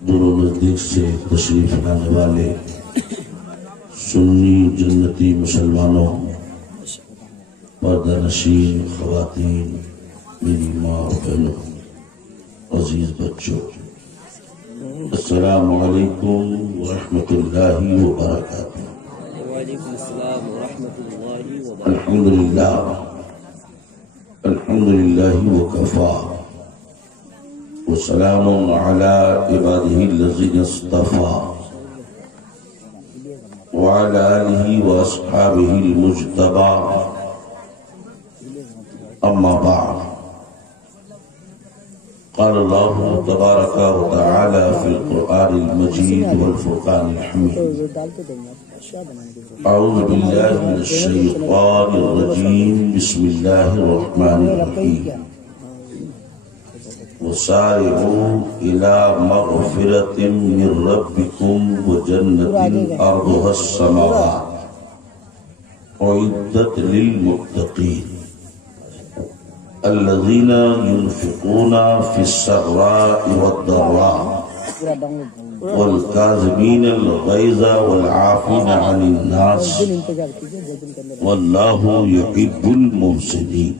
دور و نزدیک سے تشریف لانے والے سنی جنتی مسلمانوں، پردہ نشین خواتین، میری ماں اور بہنوں، عزیز بچوں، السلام علیکم ورحمۃ اللہ وبرکاتہ۔ وعلیکم السلام ورحمۃ اللہ وبرکاتہ۔ الحمدللہ وکفا وسلام علی عباده الذین اصطفى وعلى آلہ واصحابہ المجتبى، اما بعد، قال اللہ تبارک وتعالی فی القرآن المجید والفرقان الحمید، اعوذ باللہ من الشیطان الرجیم، بسم اللہ الرحمن الرحیم، وسارعوا إلى مغفرة من ربكم وجنة أرضها السماوات أعدت للمتقين الذين ينفقون في السراء والضراء والكاظمين الغيظ والعافين عن الناس والله يحب المحسنين۔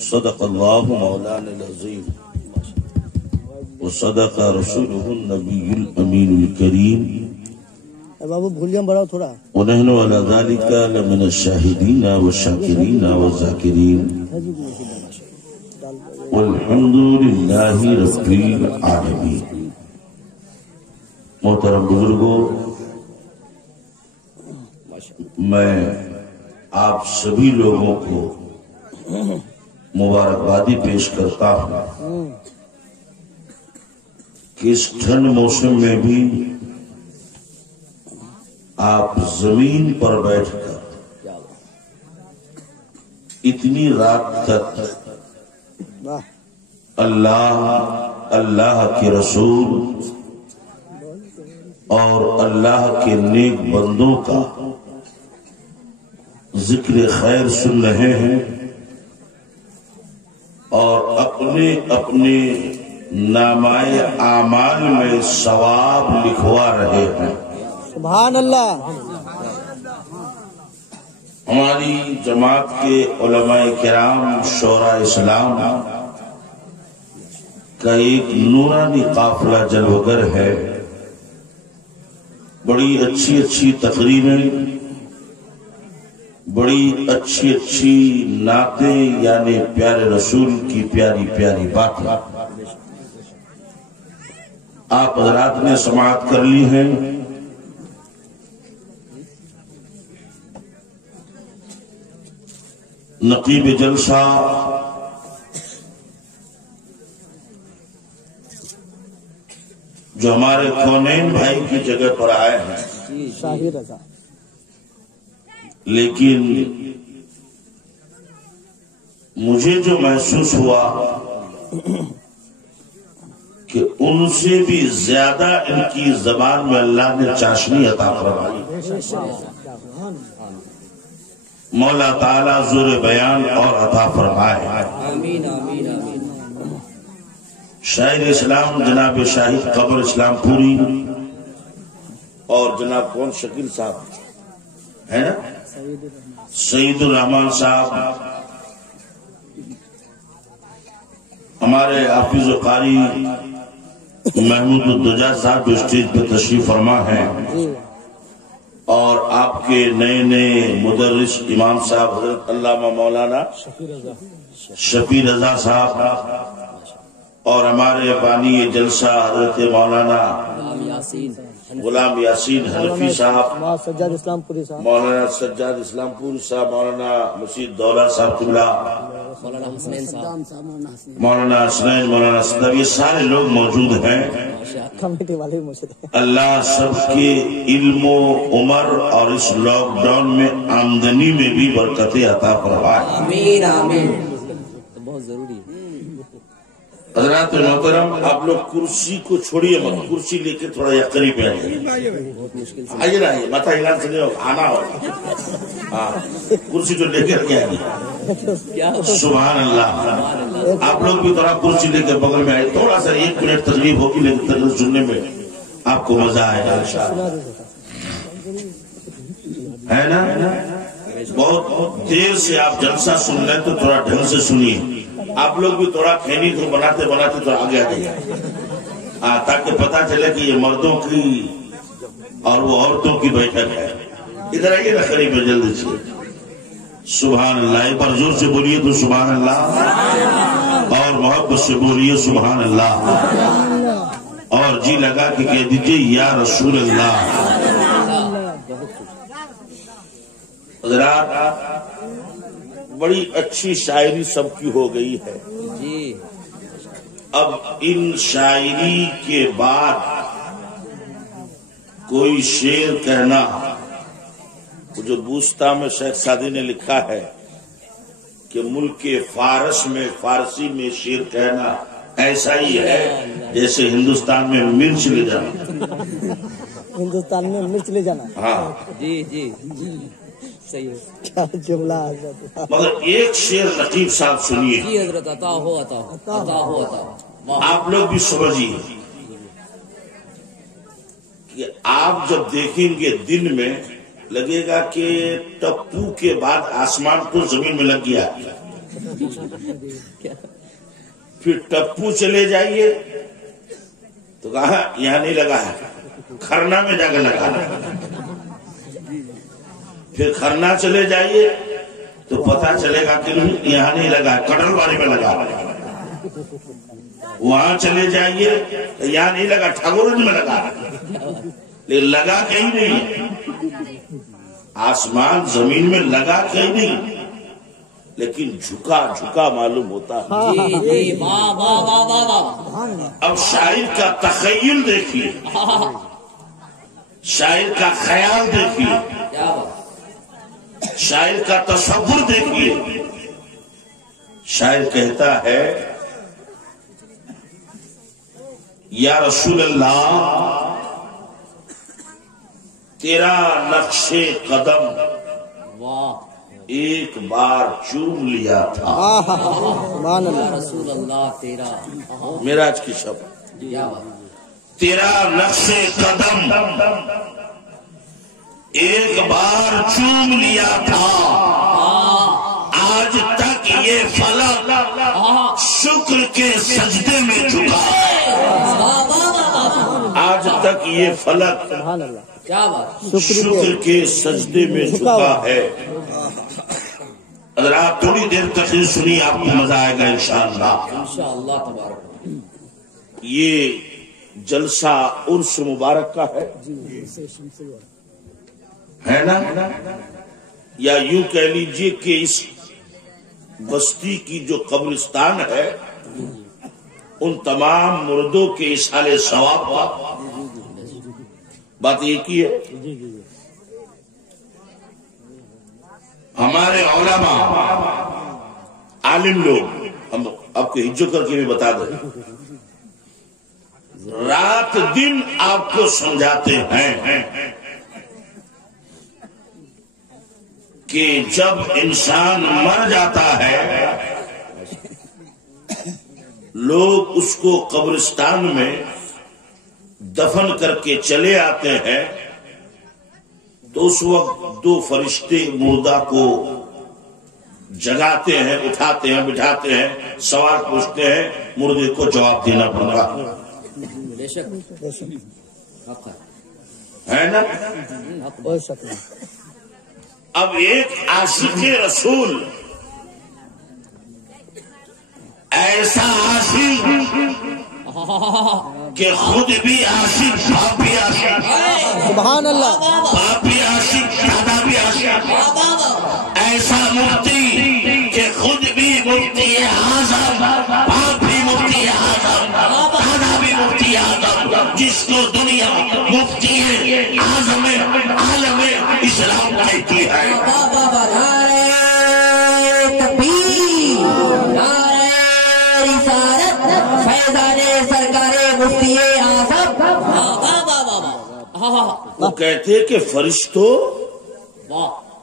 صدق اللہ مولانا العظیم وصدق رسوله النبی الامین الکریم، بابو بھولیاں بڑھاؤ تھوڑا۔ ونحن على ذلك لمن الشاہدین والشاکرین والذاکرین، والحمد للہ رب العالمین۔ محترم بزرگوں، میں آپ سبھی لوگوں کو مبارکبادی پیش کرتا ہوں کہ اس ٹھنڈ موسم میں بھی آپ زمین پر بیٹھ کر اتنی رات تک اللہ کے رسول اور اللہ کے نیک بندوں کا ذکر خیر سن رہے ہیں اور اپنے اپنے نامۂ اعمال میں ثواب لکھوا رہے ہیں۔ سبحان اللہ۔ ہماری جماعت کے علماء کرام، شورا اسلام کا ایک نورانی قافلہ جلوگر ہے، بڑی اچھی اچھی تقریریں، بڑی اچھی اچھی نعتیں، یعنی پیارے رسول کی پیاری پیاری باتیں آپ حضرات نے سماعت کر لی ہیں۔ نقیب جلسہ جو ہمارے کونین بھائی کی جگہ پر آئے ہیں، شاہی رضا، لیکن مجھے جو محسوس ہوا کہ ان سے بھی زیادہ ان کی زبان میں اللہ نے چاشنی عطا فرمائی۔ مولا تعالیٰ زور بیان اور عطا فرمائے۔ آمین آمین آمین۔ شاعر اسلام جناب شاہد قبر اسلام پوری اور جناب کون شکیل صاحب ہے نا، سعید الرحمان صاحب، ہمارے حافظ و قاری محمود الدجا صاحب جو اسٹیج پہ تشریف فرما ہیں، اور آپ کے نئے نئے مدرس امام صاحب حضرت علامہ مولانا شفیع رضا صاحب، اور ہمارے بانی جلسہ حضرت مولانا غلام یاسین حنفی صاحب، سجاد اسلام پوری صاحب، مولانا سجاد اسلام پوری صاحب، مولانا مسید دولہ صاحب قبلہ، مولانا حسنین صاحب، مولانا حسنین، مولانا صدر، یہ سارے لوگ موجود ہیں۔ کمیٹی والے مرشد ہیں۔ اللہ سب کے علم و عمر اور اس لاک ڈاؤن میں آمدنی میں بھی برکتیں عطا فرمائے۔ آمین آمین۔ بہت ضروری ہے۔ حضرات محترم، آپ لوگ کرسی کو چھوڑیے مت، کرسی لے کے تھوڑا یا قریب آئیے، آئیے نا، آئیے ماتھا ہلان سے نہیں ہوگا، آنا ہوگا، ہاں کرسی جو لے کر کے آئیے۔ سبحان اللہ۔ آپ لوگ بھی تھوڑا کرسی لے کے بغل میں آئے، تھوڑا سا 1 منٹ تقریب ہوگی، لیکن تقریب سننے میں آپ کو مزہ آئے گا انشاءاللہ، ہے نا؟ بہت دیر سے آپ جلسہ سن لیں تو تھوڑا ڈھنگ سے سنیے۔ آپ لوگ بھی تھوڑا کھینی کو بناتے بناتے تو آگے آ جائیے، تاکہ پتا چلے کہ یہ مردوں کی اور وہ عورتوں کی بیٹھک ہے۔ ادھر آئیے نا قریب میں جلدی سے۔ سبحان اللہ، ایک بار زور سے بولیے تو سبحان اللہ، اور محبت سے بولیے سبحان اللہ، اور جی لگا کہ کہہ دیجیے یا رسول اللہ۔ حضرات، بڑی اچھی شاعری سب کی ہو گئی ہے جی۔ اب ان شاعری کے بعد کوئی شعر کہنا، جو بوستا میں شیخ سعدی نے لکھا ہے کہ ملک فارس میں فارسی میں شعر کہنا ایسا ہی ہے جیسے ہندوستان میں مرچ لے جانا۔ ہندوستان میں مرچ لے جانا، ہاں جی جی صحیح ہے۔ کیا جملہ حضرت۔ مگر ایک شعر نقیب صاحب سنیے، جی حضرت، عطا ہو عطا ہو عطا ہو عطا ہو۔ آپ لوگ بھی سمجھیے کہ آپ جب دیکھیں گے دن میں لگے گا کہ ٹپو کے بعد آسمان تو زمین میں لگ گیا، پھر ٹپو چلے جائیے تو کہا یہاں نہیں لگا ہے، کھرنا میں جا کے لگا ہے، پھر کھرنا چلے جائیے تو پتا چلے گا کہ یہاں نہیں لگا ہے، کٹل والی میں لگا ہے، وہاں چلے جائیے تو یہاں نہیں لگا، ٹھاگورنج میں لگا، لیکن لگا کہیں نہیں، آسمان زمین میں لگا کہیں نہیں، لیکن جھکا جھکا معلوم ہوتا ہے۔ جی جی، واہ واہ واہ واہ واہ۔ اب شاعر کا تخیل دیکھیے، شاعر کا خیال دیکھیے، کیا بات۔ شاعر کا تصور دیکھیے۔ شاعر کہتا ہے یا رسول اللہ تیرا نقش قدم واہ، ایک بار چوم لیا تھا۔ سبحان یا اللہ۔ رسول اللہ تیرا، معراج کی شب، کیا بات۔ تیرا نقش قدم ایک بار چوم لیا تھا، آج تک یہ فلک شکر کے سجدے میں جھکا، آج تک یہ فلک سبحان اللہ۔ کیا بات۔ شکر کے سجدے میں جھکا ہے۔ اگر آپ تھوڑی دیر تقریر سنی آپ کو مزہ آئے گا انشاءاللہ۔ انشاءاللہ تبارک۔ یہ جلسہ عرس مبارک کا ہے نا، یا یوں کہہ لیجئے کہ اس بستی کی جو قبرستان ہے ان تمام مردوں کے اصحال ثواب کا بات ایک ہی ہے۔ ہمارے علماء عالم لوگ، ہم آپ کو ہجو کر کے بھی بتا دیں، رات دن آپ کو سمجھاتے ہیں کہ جب انسان مر جاتا ہے لوگ اس کو قبرستان میں دفن کر کے چلے آتے ہیں تو اس وقت دو فرشتے مردہ کو جگاتے ہیں، اٹھاتے ہیں، بٹھاتے ہیں، سوال پوچھتے ہیں، مردے کو جواب دینا پڑتا بے شک حق ہے نا۔ کوئی شک نہیں۔ اب ایک عاشق رسول، ایسا عاشق کہ خود بھی عاشق، باپ بھی عاشق، سبحان اللہ۔ باپ بھی عاشق، دادا بھی عاشق، ایسا مفتی کہ خود بھی مفتی اعظم، باپ بھی مفتی اعظم، دادا بھی مفتی اعظم، جس کو دنیا مفتی اعظم عالم اسلام کہتی ہے۔ تکبیر، نعرہ رسالت، وہ کہتے کہ فرشتوں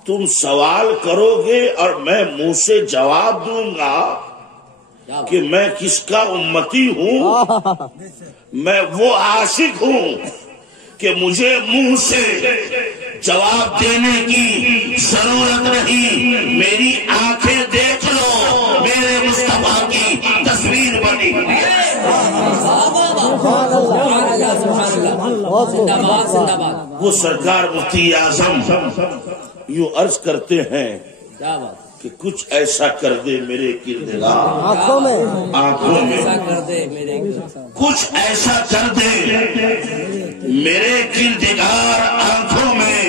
تم سوال کرو گے اور میں منہ سے جواب دوں گا کہ میں کس کا امتی ہوں. میں وہ عاشق ہوں کہ مجھے منہ سے جواب دینے کی ضرورت نہیں. میری آنکھیں دیکھ لو میرے مصطفیٰ کی تصویر بنی. وہ سرکار مفتی اعظم یوں عرض کرتے ہیں کہ کچھ ایسا کر دے میرے کردگار آنکھوں میں کچھ ایسا کر دے میرے کردگار آنکھوں میں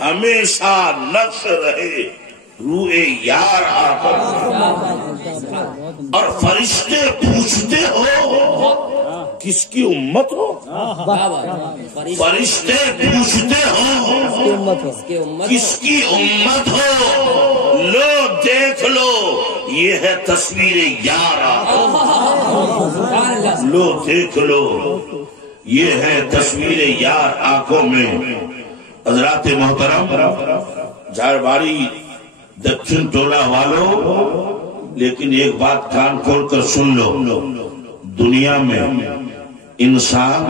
ہمیشہ نقش رہے روئے یار اور فرشتے پوچھتے ہو کس کی امت ہو. فرشتے پوچھتے ہو کس کی امت ہو. لو دیکھ لو یہ ہے تصویر یار. لو دیکھ لو یہ ہے تصویر یار آنکھوں میں. حضرات محترم جھارباڑی دکشن ٹولہ والوں، لیکن ایک بات کان کھول کر سن لو. دنیا میں انسان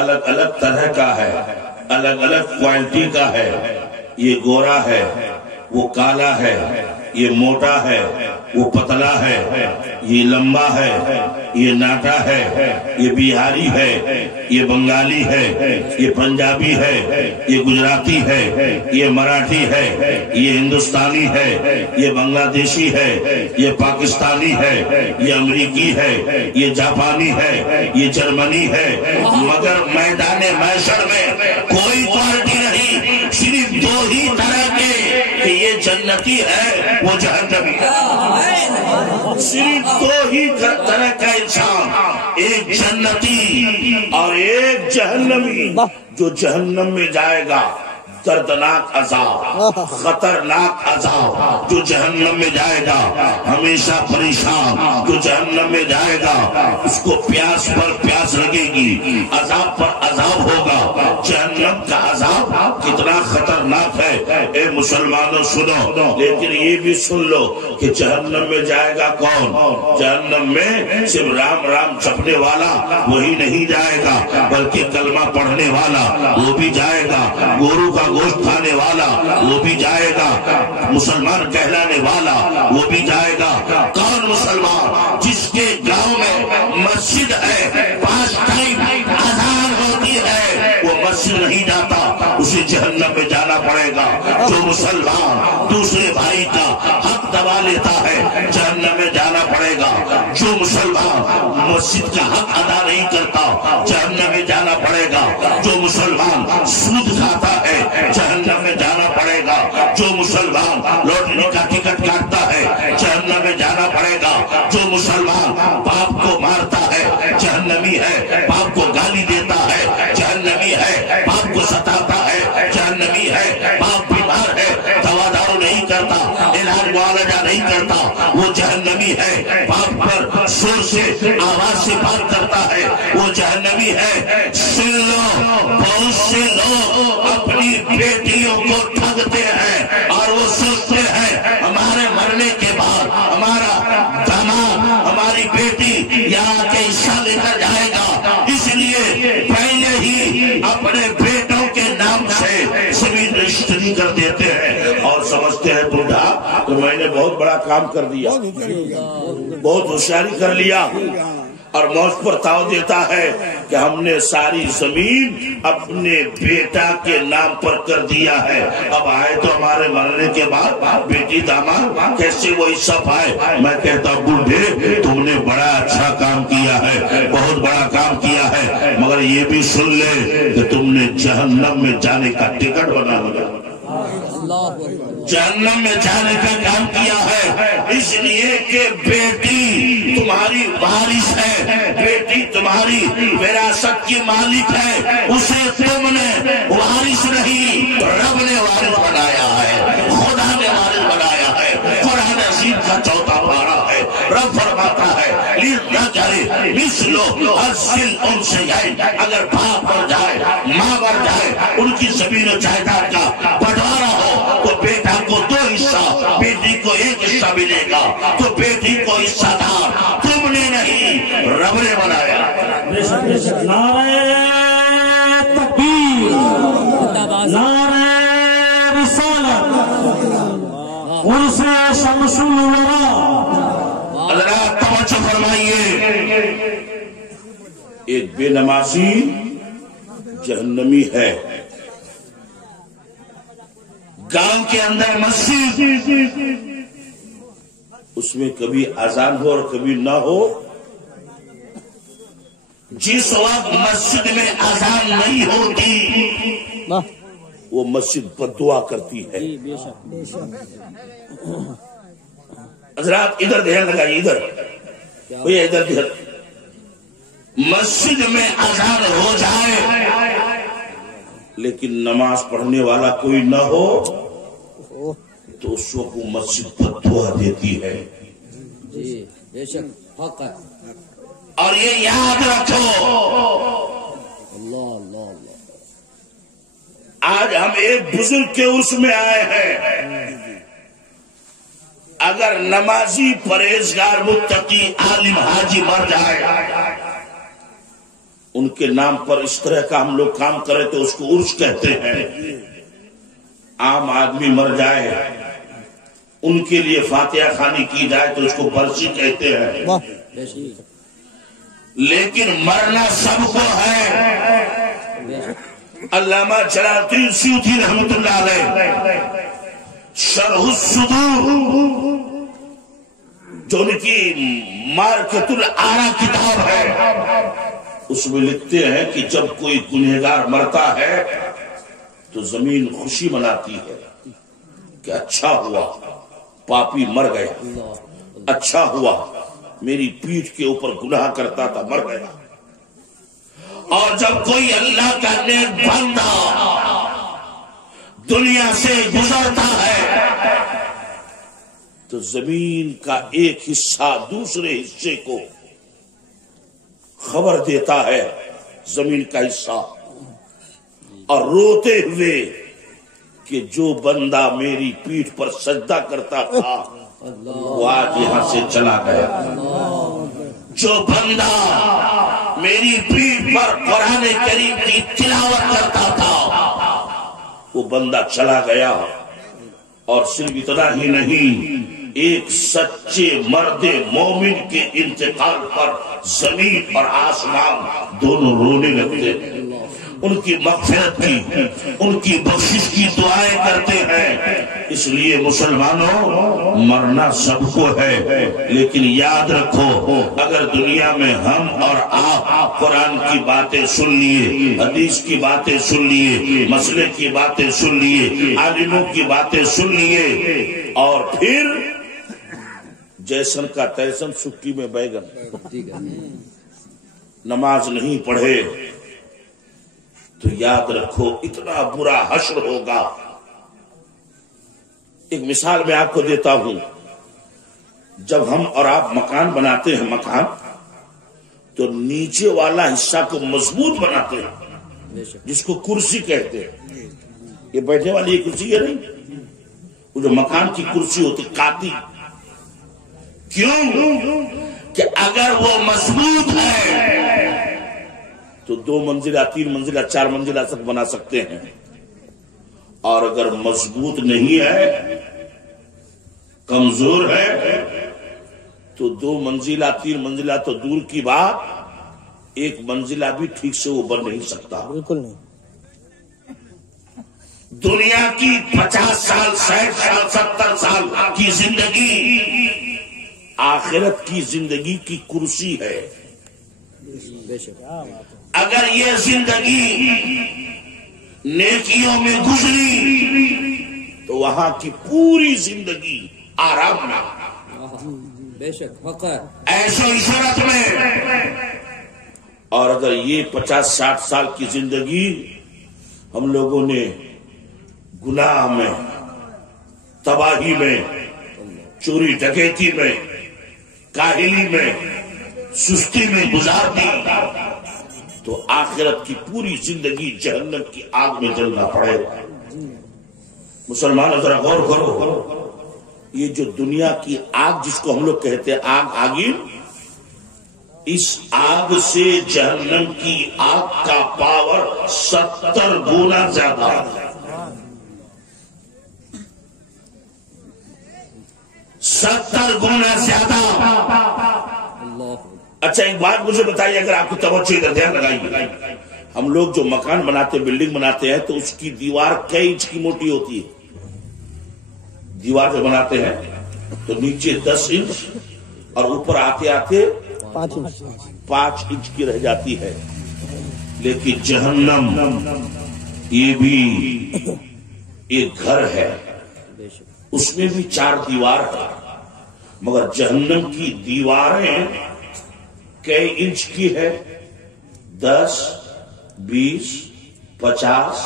الگ الگ طرح کا ہے، الگ الگ کوالٹی کا ہے. یہ گورا ہے، وہ کالا ہے، یہ موٹا ہے، وہ پتلا ہے، یہ لمبا ہے، یہ ناٹا ہے، یہ بہاری ہے، یہ بنگالی ہے، یہ پنجابی ہے، یہ گجراتی ہے، یہ مراٹھی ہے، یہ ہندوستانی ہے، یہ بنگلہ دیشی ہے، یہ پاکستانی ہے، یہ امریکی ہے، یہ جاپانی ہے، یہ جرمنی ہے. مگر میدان محشر میں کوئی کوالٹی نہیں، صرف دو ہی طرح کے کہ یہ جنتی ہے وہ جہنمی ہے. صرف دو ہی طرح کا انسان، ایک جنتی اور ایک جہنمی. جو جہنم میں جائے گا دردناک عذاب، خطرناک عذاب. جو جہنم میں جائے گا ہمیشہ پریشان. جو جہنم میں جائے گا اس کو پیاس پر پیاس لگے گی، عذاب پر عذاب ہوگا. جہنم کا عذاب کتنا خطرناک ہے اے مسلمانوں سنو. لیکن یہ بھی سن لو کہ جہنم میں جائے گا کون؟ جہنم میں صرف رام رام جپنے والا وہی نہیں جائے گا، بلکہ کلمہ پڑھنے والا وہ بھی جائے گا، گورو کا گوشت کھانے والا وہ بھی جائے گا، مسلمان کہلانے والا وہ بھی جائے گا. کون مسلمان جس کے گاؤں میں مسجد ہے، 5 ٹائم اذان ہوتی ہے، وہ مسجد نہیں جاتا، اسے جہنم میں جانا پڑے گا. جو مسلمان دوسرے بھائی کا حق دبا لیتا ہے جہنم میں جانا پڑے گا. جو مسلمان مسجد کا حق ادا نہیں کرتا جہنم میں جانا پڑے گا. جو مسلمان سود کھاتا ہے جہنم میں جانا پڑے گا. جو مسلمان لوٹنے کا ٹکٹ کاٹتا ہے جہنم میں جانا پڑے گا. جو مسلمان باپ کو مارتا ہے جہنمی ہے، باپ کو گالی دیتا ہے جہنمی ہے، باپ کو ستاتا ہے جہنمی ہے، باپ بیمار ہے دوا دارو نہیں کرتا، علاج معالجہ نہیں کرتا، وہ جہنمی ہے. باپ پر زور سے آواز سے بات کرتا ہے وہ جہنمی ہے. سن لو بہت سے لوگ اپنی بیٹیوں کو ٹھگتے ہیں اور وہ سوچتے ہیں ہمارے مرنے کے بعد ہمارا داماد ہماری بیٹی یہاں کے حصہ لے کر جائے گا، اس لیے پہلے ہی اپنے بیٹوں کے نام سے زمین رجسٹری کر دیتے ہیں اور سمجھتے ہیں بوڑھا تو میں نے بہت بڑا کام کر دیا، بہت ہوشیاری کر لیا، اور موج پر تاؤ دیتا ہے کہ ہم نے ساری زمین اپنے بیٹا کے نام پر کر دیا ہے. اب آئے تو ہمارے مرنے کے بعد بیٹی داماد کیسے وہ حصہ پائے. میں کہتا ہوں بوڑھے تم نے بڑا اچھا کام کیا ہے، بہت بڑا کام کیا ہے، مگر یہ بھی سن لے کہ تم نے جہنم میں جانے کا ٹکٹ بنا لیا، جہنم میں جانے کا کام کیا ہے. اس لیے کہ بیٹی تمہاری وارث ہے، بیٹی تمہاری وراثت کی مالک ہے، اسے تم نے وارث نہیں رب نے وارث بنایا ہے، خدا نے وارث بنایا ہے. قرآن عظیم کا 4واں پارہ ہے، رب فرماتا ہے نہ کرے مثلو ارسل ان سے گئے، اگر باپ مر جائے ماں مر جائے ان کی زمین و جائیداد کا بٹوارا ہو تو بیٹا کو 2 حصہ، بیٹی کو 1 حصہ ملے گا، تو بیٹی کو حصہ دار تم نے نہیں رب نے بنایا۔ نعرہ تکبیر، نعرہ رسالت، عرس شمس الورا۔ حضرات توجہ فرمائیے، ایک بے نمازی جہنمی ہے۔ گاؤں کے اندر مسجد، اس میں کبھی اذان ہو اور کبھی نہ ہو، جس وقت مسجد میں اذان نہیں ہوتی وہ مسجد پر دعا کرتی ہے۔ حضرات ادھر دھیان لگائیے، ادھر بھیا ادھر دھیان۔ مسجد میں اذان ہو جائے لیکن نماز پڑھنے والا کوئی نہ ہو تو اس وقت وہ مسجد پر دعا دیتی ہے۔ جی بے شک حق ہے۔ اور یہ یاد رکھو، اللہ اللہ اللہ، آج ہم ایک بزرگ کے عرس میں آئے ہیں، اگر نمازی پرہیزگار متقی عالم حاجی مر جائے، ان کے نام پر اس طرح کا ہم لوگ کام کریں تو اس کو عرس کہتے ہیں۔ عام آدمی مر جائے، ان کے لیے فاتحہ خوانی کی جائے تو اس کو برسی کہتے ہیں۔ بے شک لیکن مرنا سب کو ہے۔ علامہ جلال الدین سیوطی رحمۃ اللہ علیہ شرح الصدور، جو ان کی مارکت الآراء کتاب ہے، اس میں لکھتے ہیں کہ جب کوئی گنہگار مرتا ہے تو زمین خوشی مناتی ہے کہ اچھا ہوا پاپی مر گیا، اچھا ہوا میری پیٹھ کے اوپر گناہ کرتا تھا مر گیا۔ اور جب کوئی اللہ کا نیک بندہ دنیا سے گزرتا ہے تو زمین کا ایک حصہ دوسرے حصے کو خبر دیتا ہے، زمین کا حصہ، اور روتے ہوئے کہ جو بندہ میری پیٹھ پر سجدہ کرتا تھا وہ آج یہاں سے چلا گیا، جو بندہ میری پیٹھ پر قرآن کریم کی تلاوت کرتا تھا وہ بندہ چلا گیا۔ اور صرف اتنا ہی نہیں، ایک سچے مرد مومن کے انتقال پر زمین اور آسمان دونوں رونے لگتے ہیں، ان کی مغفرت کی، ان کی بخشش کی دعائیں کرتے ہیں۔ اس لیے مسلمانوں، مرنا سب کو ہے، لیکن یاد رکھو اگر دنیا میں ہم اور آپ قرآن کی باتیں سن لیے، حدیث کی باتیں سن لیے، مسئلے کی باتیں سن لیے، عالموں کی باتیں سن لیے، اور پھر جیسن کا تیسن سکی میں بیگن، نماز نہیں پڑھے تو یاد رکھو اتنا برا حشر ہوگا۔ ایک مثال میں آپ کو دیتا ہوں، جب ہم اور آپ مکان بناتے ہیں، مکان تو نیچے والا حصہ کو مضبوط بناتے ہیں جس کو کرسی کہتے ہیں۔ یہ بیٹھنے والی یہ کرسی ہے نہیں، وہ جو مکان کی کرسی ہوتی کاتی، کیوں کہ اگر وہ مضبوط ہے تو 2 منزلہ 3 منزلہ 4 منزلہ تک بنا سکتے ہیں، اور اگر مضبوط نہیں ہے، کمزور ہے، تو 2 منزلہ 3 منزلہ تو دور کی بات، 1 منزلہ بھی ٹھیک سے وہ بن نہیں سکتا۔ بالکل نہیں۔ دنیا کی 50 سال 60 سال 70 سال کی زندگی آخرت کی زندگی کی کرسی ہے۔ بے شک اگر یہ زندگی نیکیوں میں گزری تو وہاں کی پوری زندگی آرام میں، بے شک حق ہے۔ ایسو عشرت میں، اور اگر یہ 50-60 سال کی زندگی ہم لوگوں نے گناہ میں، تباہی میں، چوری ڈکیتی میں، کاہلی میں، سستی میں گزار دی تو آخرت کی پوری زندگی جہنم کی آگ میں جلنا پڑے گا۔ مسلمان ذرا غور کرو، یہ جو دنیا کی آگ جس کو ہم لوگ کہتے ہیں آگ آگی، اس آگ سے جہنم کی آگ کا پاور 70 گنا زیادہ ہے۔ 70 گنا زیادہ۔ اچھا ایک بات مجھے بتائیے، اگر آپ کی توجہ ادھر دھیان لگائیے، ہم لوگ جو مکان بناتے بلڈنگ بناتے ہیں تو اس کی دیوار کئی انچ کی موٹی ہوتی ہے؟ دیوار جو بناتے ہیں تو نیچے 10 انچ اور اوپر آتے آتے 5 انچ کی رہ جاتی ہے۔ لیکن جہنم یہ بھی ایک گھر ہے، اس میں بھی 4 دیوار ہے، مگر جہنم کی دیواریں کئی انچ کی ہے؟ 10 20 50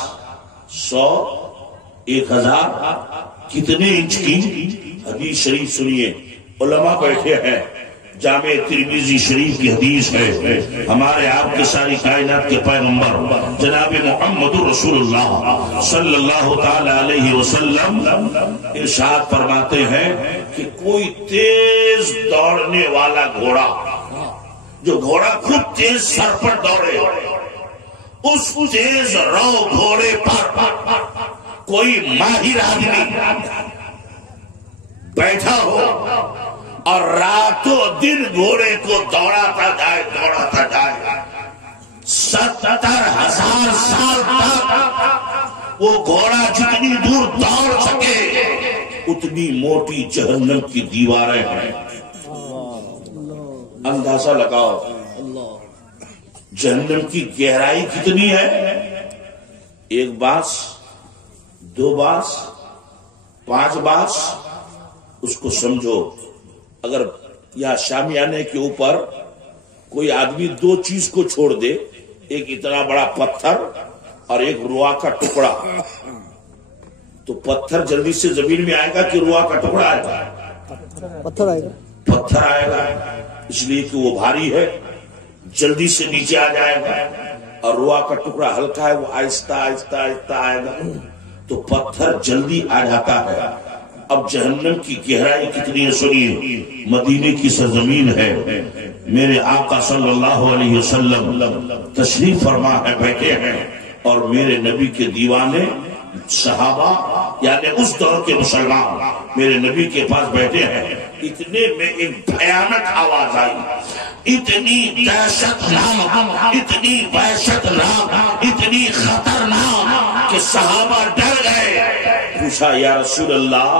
100 1000 کتنے انچ کی؟ حدیث شریف سنیے، علماء بیٹھے ہیں، جامع ترمذی شریف کی حدیث ہے، ہمارے آپ کے ساری کائنات کے پیغمبر جناب محمد رسول اللہ صلی اللہ تعالی علیہ وسلم ارشاد فرماتے ہیں کہ کوئی تیز دوڑنے والا گھوڑا، جو گھوڑا خود تیز سر پر دوڑے، اس تیز رو گھوڑے پر کوئی ماہر آدمی بیٹھا ہو اور راتوں دن گھوڑے کو دوڑاتا جائے 70,000 سال تک وہ گھوڑا جتنی دور دوڑ سکے اتنی موٹی جہنم کی دیواریں ہیں۔ اندازہ لگاؤ جہنم کی گہرائی کتنی ہے؟ 1 باس 2 باس 5 باس، اس کو سمجھو۔ اگر یا شامیانے کے اوپر کوئی آدمی 2 چیز کو چھوڑ دے، ایک اتنا بڑا پتھر اور ایک روا کا ٹکڑا، تو پتھر جلدی سے زمین میں آئے گا کہ روا کا ٹکڑا آئے گا؟ پتھر آئے گا۔ پتھر آئے گا، اس لیے کہ وہ بھاری ہے، جلدی سے نیچے آ جائے گا، اور روا کا ٹکڑا ہلکا ہے، وہ آہستہ آہستہ آہستہ آئے گا، تو پتھر جلدی آ جاتا ہے۔ اب جہنم کی گہرائی کتنی ہے سنیے، مدینے کی سرزمین ہے، میرے آقا صلی اللہ علیہ وسلم تشریف فرما ہے، بیٹھے ہیں، اور میرے نبی کے دیوانے صحابہ یعنی اس دور کے مسلمان میرے نبی کے پاس بیٹھے ہیں۔ اتنے میں ایک بھیانک آواز آئی، اتنی دہشت ناک، اتنی وحشت ناک، اتنی خطرناک کہ صحابہ ڈر گئے۔ پوچھا یا رسول اللہ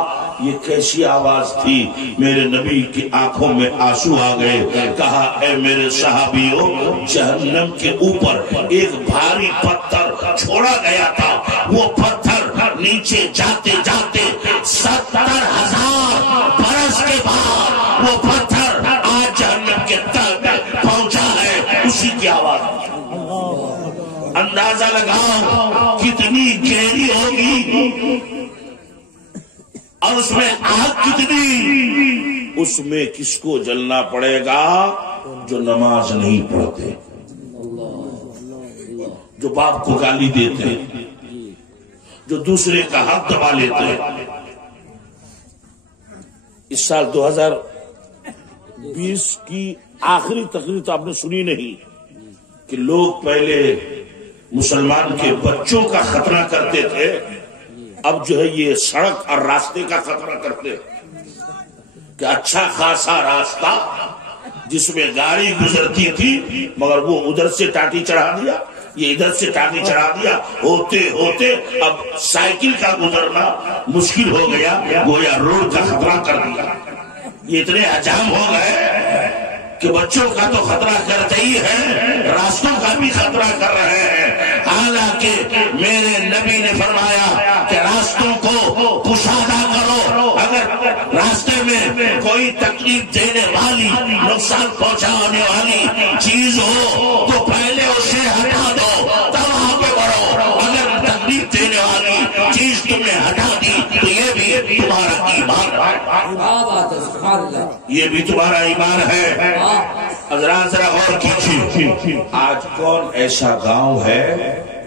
یہ کیسی آواز تھی؟ میرے نبی کی آنکھوں میں آنسو آ گئے۔ کہا اے میرے صحابیوں، جہنم کے اوپر ایک بھاری پتھر چھوڑا گیا تھا، وہ پتھر نیچے جاتے جاتے 70,000 برس کے بعد وہ پتھر آج جہنم کے تل پہنچا ہے، اسی کی آواز۔ اندازہ لگاؤ کتنی گہری ہوگی، اور اس میں آگ کتنی۔ اس میں کس کو جلنا پڑے گا؟ جو نماز نہیں پڑھتے، جو باپ کو گالی دیتے، جو دوسرے کا حق دبا لیتے۔ اس سال 2020 کی آخری تقریر تو آپ نے سنی نہیں کہ لوگ پہلے مسلمان کے بچوں کا خطرہ کرتے تھے، اب جو ہے یہ سڑک اور راستے کا خطرہ کرتے، کہ اچھا خاصا راستہ جس میں گاڑی گزرتی تھی مگر وہ ادھر سے ٹاٹی چڑھا دیا، یہ ادھر سے ٹاٹی چڑھا دیا، ہوتے ہوتے اب سائیکل کا گزرنا مشکل ہو گیا، گویا روڈ کا خطرہ کر دیا۔ یہ اتنے حجام ہو گئے کہ بچوں کا تو خطرہ کرتے ہی ہے، راستوں کا بھی خطرہ کر رہے ہیں۔ حالانکہ میرے نبی نے فرمایا کہ راستوں کو کشادہ کرو، اگر راستے میں کوئی تکلیف دینے والی، نقصان پہنچانے والی چیز ہو تو پہلے اسے ہٹا دو، تب وہاں پہ بڑھو۔ اگر تکلیف دینے والی چیز تم نے ہٹا دی تو یہ بھی تمہارا ایمان ہے، یہ بھی تمہارا ایمان ہے۔ حضرات ذرا غور کیجیے، آج کون ایسا گاؤں ہے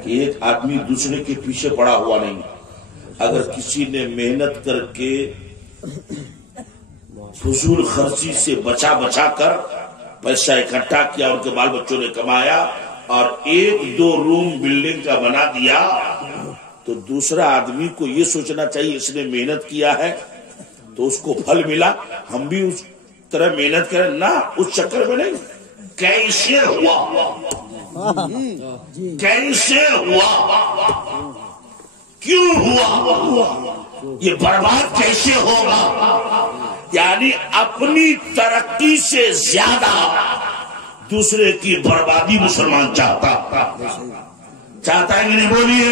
کہ ایک آدمی دوسرے کے پیچھے پڑا ہوا نہیں؟ اگر کسی نے محنت کر کے فضول خرچی سے بچا بچا کر پیسہ اکٹھا کیا، ان کے بال بچوں نے کمایا اور 1-2 روم بلڈنگ کا بنا دیا، تو دوسرا آدمی کو یہ سوچنا چاہیے اس نے محنت کیا ہے تو اس کو پھل ملا، ہم بھی اس طرح محنت کریں نہ، اس چکر میں نہیں۔ کیسے ہوا، کیسے ہوا، کیوں ہوا، یہ برباد کیسے ہوگا؟ یعنی اپنی ترقی سے زیادہ دوسرے کی بربادی مسلمان چاہتا ہے کہ نہیں؟ بولیے،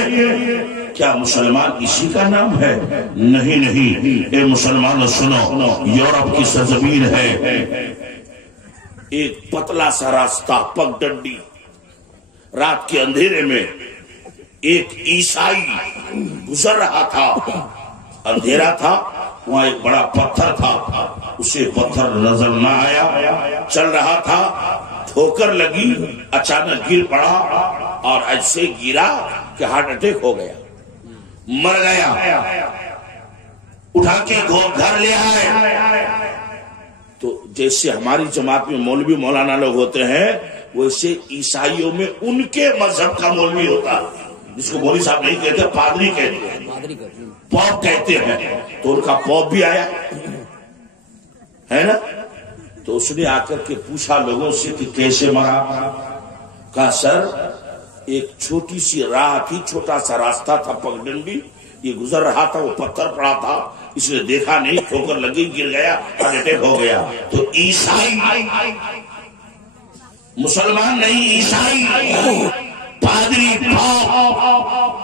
کیا مسلمان اسی کا نام ہے؟ نہیں نہیں، اے مسلمان سنو، یورپ کی سرزمین ہے، ایک پتلا سا راستہ پگ ڈنڈی، رات کے اندھیرے میں ایک عیسائی گزر رہا تھا، اندھیرا تھا، وہاں ایک بڑا پتھر تھا، اسے پتھر نظر نہ آیا، چل رہا تھا، ٹھوکر لگی، اچانک گر پڑا اور ایسے گرا کہ ہارٹ اٹیک ہو گیا، مر گیا، اٹھا کے گھر لے آئے۔ تو جیسے ہماری جماعت میں مولوی مولانا لوگ ہوتے ہیں، ویسے عیسائیوں میں ان کے مذہب کا مولوی ہوتا ہے، جس کو مولوی صاحب نہیں کہتے، پادری کہتے ہیں، پوپ کہتے ہیں، تو ان کا پوپ بھی آیا ہے نا، تو اس نے آ کر کے پوچھا لوگوں سے کہ کیسے مرا؟ کہا سر ایک چھوٹی سی راہ تھی، چھوٹا سا راستہ تھا پگڈنڈی، یہ گزر رہا تھا، وہ پتھر پڑا تھا، اس نے دیکھا نہیں، ٹھوکر لگی، گر گیا، ہارٹ اٹیک ہو گیا۔ تو عیسائی، مسلمان نہیں، عیسائی، پادری،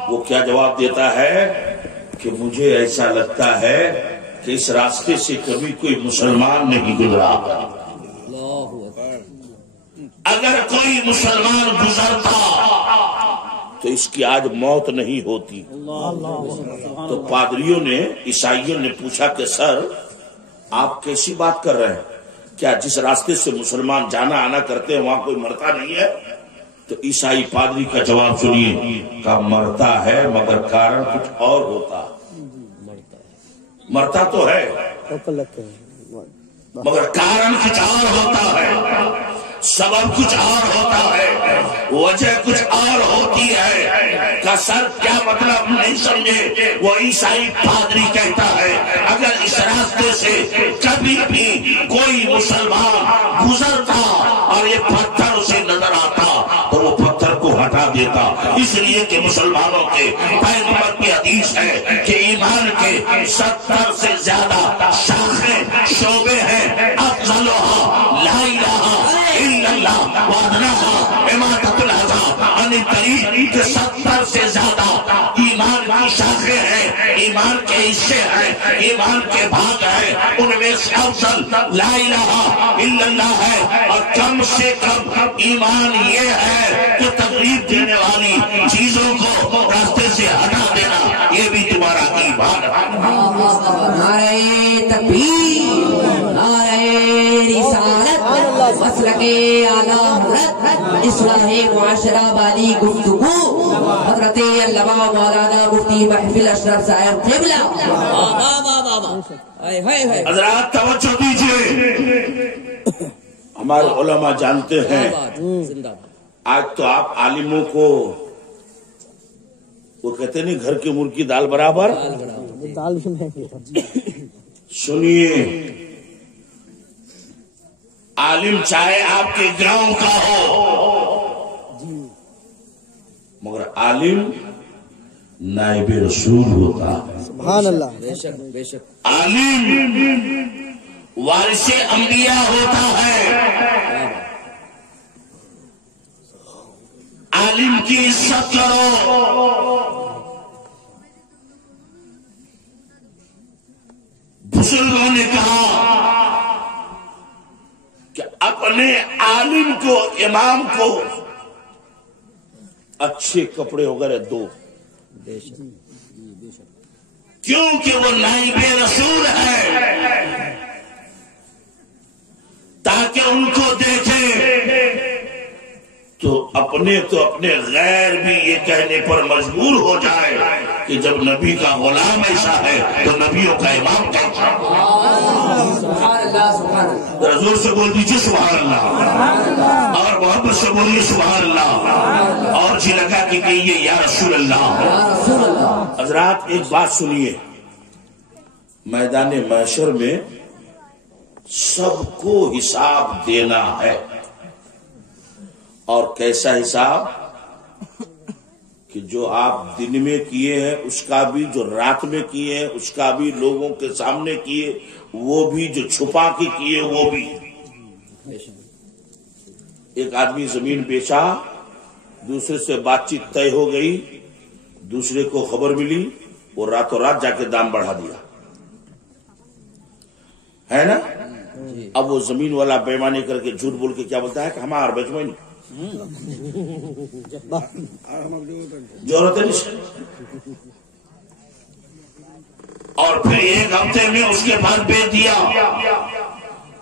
وہ کیا جواب دیتا ہے کہ مجھے ایسا لگتا ہے کہ اس راستے سے کبھی کوئی مسلمان نہیں گزرا، اگر کوئی مسلمان گزرتا تو اس کی آج موت نہیں ہوتی۔ تو پادریوں نے، عیسائیوں نے پوچھا کہ سر آپ کیسی بات کر رہے ہیں، کیا جس راستے سے مسلمان جانا آنا کرتے ہیں وہاں کوئی مرتا نہیں ہے؟ تو عیسائی پادری کا جواب سنیے، کہا مرتا ہے مگر کارن کچھ اور ہوتا، مرتا تو ہے مگر کارن کچھ اور ہوتا ہے، سبب کچھ اور ہوتا ہے، وجہ کچھ اور ہوتی ہے۔ کہ سر کیا مطلب نہیں سمجھے؟ وہ عیسائی پادری کہتا ہے اگر اس راستے سے کبھی بھی کوئی مسلمان گزرتا اور یہ پتھر اسے نظر آتا تو وہ پتھر کو ہٹا دیتا، اس لیے کہ مسلمانوں کے پیغمبر کی حدیث ہے کہ ایمان کے 70 سے زیادہ شاخیں، شعبے ہیں، افضلها لا الہ الا اللہ وادناها اماطۃ الاذى عن الطریق، کہ 70 سے زیادہ ایمان کی شاخیں ہیں، ایمان کے حصے ہیں، ایمان کے بھاگ ہیں، ان میں سے افضل لا الہ الا اللہ ہے، اور کم سے کم ایمان یہ ہے کہ تکلیف دینے والی چیزوں کو راستے سے ہٹا دینا، یہ بھی تمہارا ایمان ہے۔ نعرہ تکبیر، نعرہ رسالت، مسلک اعلیٰ حضرت، اصلاح معاشرہ والی گفتگو، حضرت علامہ مولانا مفتی محفل اشرف صاحب قبلہ۔ حضرات توجہ دیجئے، ہمارے علماء جانتے ہیں، آج تو آپ عالموں کو وہ کہتے نہیں گھر کی مرغی دال برابر، دال بھی نہیں، سنیے، عالم چاہے آپ کے گاؤں کا ہو مگر عالم نائب رسول ہوتا ہے، سبحان اللہ، بے شک بے شک، عالم وارث انبیاء ہوتا ہے۔ عالم کی عزت کرو، بزرگوں نے کہا کہ اپنے عالم کو، امام کو اچھے کپڑے وغیرہ دو، بے شک، کیونکہ وہ نائب رسول ہے، تاکہ ان کو دیکھیں تو اپنے غیر بھی یہ کہنے پر مجبور ہو جائے کہ جب نبی کا غلام ایسا ہے تو نبیوں کا امام کیسا ہے؟ حضور سے بول دیجیے سبحان اللہ، اور محبت سے بولیے سبحان اللہ، اور جی لگا کہ کہیے یا رسول اللہ۔ حضرات ایک بات سنیے، میدان محشر میں سب کو حساب دینا ہے، اور کیسا حساب کہ جو آپ دن میں کیے ہیں اس کا بھی، جو رات میں کیے ہیں اس کا بھی، لوگوں کے سامنے کیے وہ بھی، جو چھپا کے کیے وہ بھی۔ ایک آدمی زمین بیچا، دوسرے سے بات چیت طے ہو گئی، دوسرے کو خبر ملی، وہ راتوں رات جا کے دام بڑھا دیا، ہے نا؟ اب وہ زمین والا بےمانی کر کے جھوٹ بول کے کیا بولتا ہے کہ ہمارا بچمن ضرورت نہیں، اور پھر ایک ہفتے میں اس کے بعد بیچ دیا۔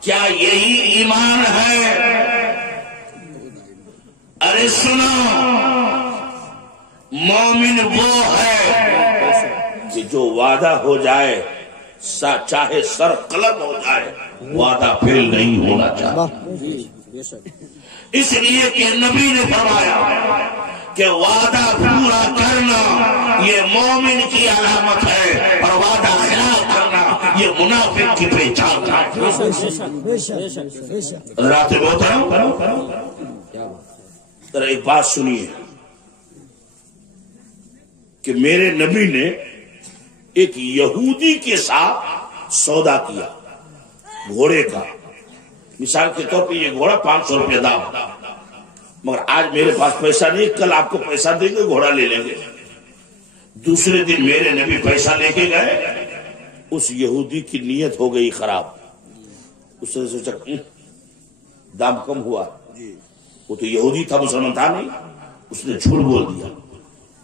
کیا یہی ایمان ہے؟ ارے سنو، مومن وہ ہے کہ جو وعدہ ہو جائے چاہے سر قلم ہو جائے، وعدہ فیل نہیں ہونا چاہیے، اس لیے کہ نبی نے فرمایا کہ وعدہ پورا کرنا یہ مومن کی علامت ہے، اور وعدہ خلاف کرنا یہ منافق کی پہچان ہے۔ حضرات محترم، ذرا ایک بات سنیے کہ میرے نبی نے ایک یہودی کے ساتھ سودا کیا گھوڑے کا۔ مثال کے طور پہ یہ گھوڑا 500 روپے دام، مگر آج میرے پاس پیسہ نہیں، کل آپ کو پیسہ دیں گے گھوڑا لے لیں گے۔ دوسرے دن میرے نبی پیسہ لے کے گئے، اس یہودی کی نیت ہو گئی خراب، اس نے سوچا دام کم ہوا، وہ تو یہودی تھا مسلمان تھا نہیں، اس نے جھوٹ بول دیا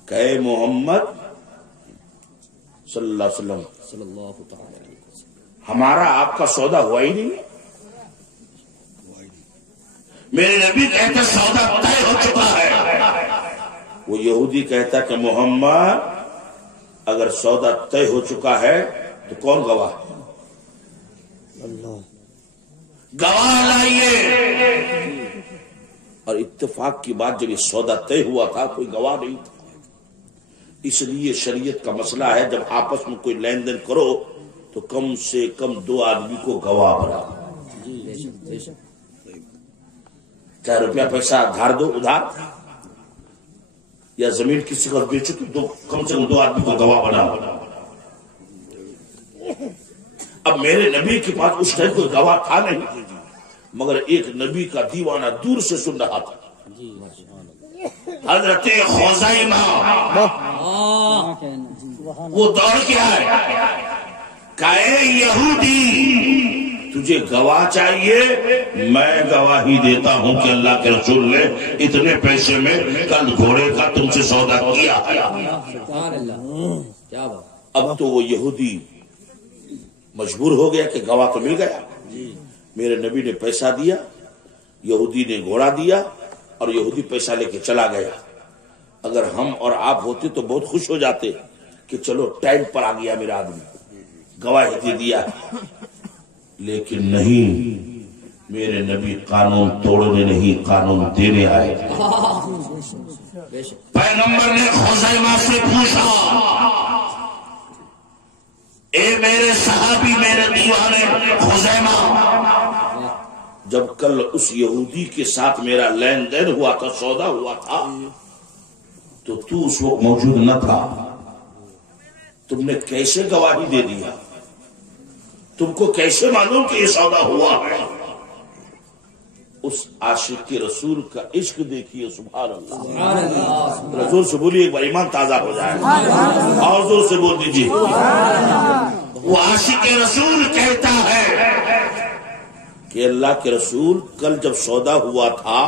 کہ اے محمد صلی اللہ علیہ وسلم ہمارا آپ کا سودا ہوا ہی نہیں۔ میرے نبی کہتے سودا طے ہو چکا ہے، وہ یہودی کہتا کہ محمد اگر سودا طے ہو چکا ہے تو کون گواہ ہے؟ گواہ لائیے۔ اور اتفاق کی بات، جب یہ سودا طے ہوا تھا کوئی گواہ نہیں تھا، اس لیے شریعت کا مسئلہ ہے جب آپس میں کوئی لین دین کرو تو کم سے کم 2 آدمی کو گواہ بناؤ، چاہے روپیہ پیسہ دھار دو ادھار، یا زمین کسی کو بیچو تو کم سے کم 2 آدمی کو گواہ بناؤ۔ اب میرے نبی کے پاس اس ٹائم کوئی گواہ تھا نہیں، مگر ایک نبی کا دیوانہ دور سے سن رہا تھا، حضرت خزیمہ، وہ دوڑ کے آئے، کہے یہودی تجھے گواہ چاہیے؟ میں گواہی دیتا ہوں کہ اللہ کے رسول نے اتنے پیسے میں کل گھوڑے کا تم سے سودا کیا ہے۔ اب تو وہ یہودی مجبور ہو گیا کہ گواہ تو مل گیا، میرے نبی نے پیسہ دیا، یہودی نے گھوڑا دیا، اور یہودی پیسہ لے کے چلا گیا۔ اگر ہم اور آپ ہوتے تو بہت خوش ہو جاتے کہ چلو ٹائم پر آ گیا میرا آدمی، گواہی دے دیا، لیکن نہیں، میرے نبی قانون توڑنے نہیں قانون دینے آئے تھے۔ پیغمبر نے خزیمہ سے پوچھا، اے میرے صحابی، میرے دیوانے خزیمہ، جب کل اس یہودی کے ساتھ میرا لین دین ہوا تھا، سودا ہوا تھا، تو تو اس وقت موجود نہ تھا، تم نے کیسے گواہی دے دیا؟ تم کو کیسے معلوم کہ یہ سودا ہوا ہے؟ اس عاشق کے رسول کا عشق دیکھیے، سبحان اللہ۔ رسول سے بولیے ایک بار ایمان تازہ ہو جائے، اور زور سے بول دیجیے۔ وہ عاشق کے رسول کہتا ہے کہ اللہ کے رسول کل جب سودا ہوا تھا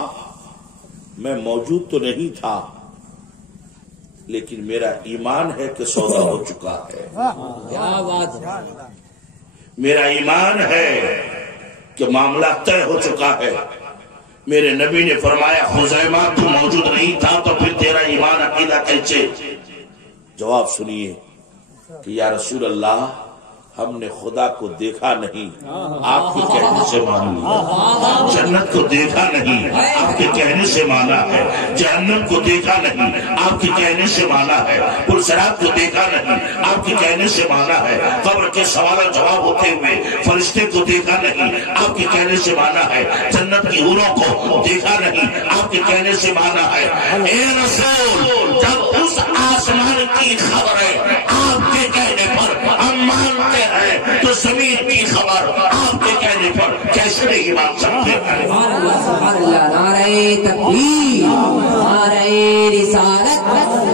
میں موجود تو نہیں تھا، لیکن میرا ایمان ہے کہ سودا ہو چکا ہے۔ میرا ایمان ہے کہ معاملہ طے ہو چکا ہے. میرے نبی نے فرمایا خزیمہ تو موجود نہیں تھا تو پھر تیرا ایمان عقیدہ کیسے؟ جواب سنیے کہ یا رسول اللہ ہم نے خدا کو دیکھا نہیں، آپ کے کہنے سے مان لیا. جنت کو دیکھا نہیں، آپ کے کہنے سے مانا ہے. جہنم کو دیکھا نہیں، آپ کے کہنے سے مانا ہے. پرسرات کو دیکھا نہیں، آپ کے کہنے سے مانا ہے. قبر کے سوال و جواب ہوتے ہوئے فرشتے کو دیکھا نہیں، آپ کے کہنے سے مانا ہے. جنت کی حوروں کو دیکھا نہیں، آپ کے کہنے سے مانا ہے. اے رسول، جب اس آسمان کی خبر ہے آپ کے کہنے پر ہم مانتے ہیں تو زمین کی خبر آپ کے کہنے پر کیسے نہیں مان سکتے؟ سبحان اللہ سبحان اللہ. نعرہ تکبیر، نعرہ رسالت،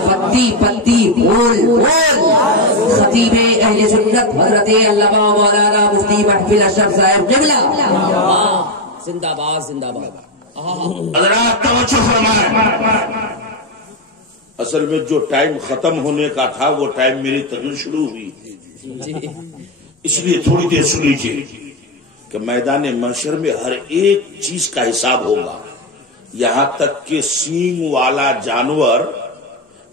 پتی پتی بول بول. خطیب اہل سنت حضرت علامہ مولانا مفتی محفل اشرف صاحب قبلہ زندہ باد زندہ باد. حضرات توجہ فرمائیں. اصل میں جو ٹائم ختم ہونے کا تھا وہ ٹائم میری تقریر شروع ہوئی، اس لیے تھوڑی دیر سن لیجیے کہ میدان محشر میں ہر ایک چیز کا حساب ہوگا، یہاں تک کہ سینگ والا جانور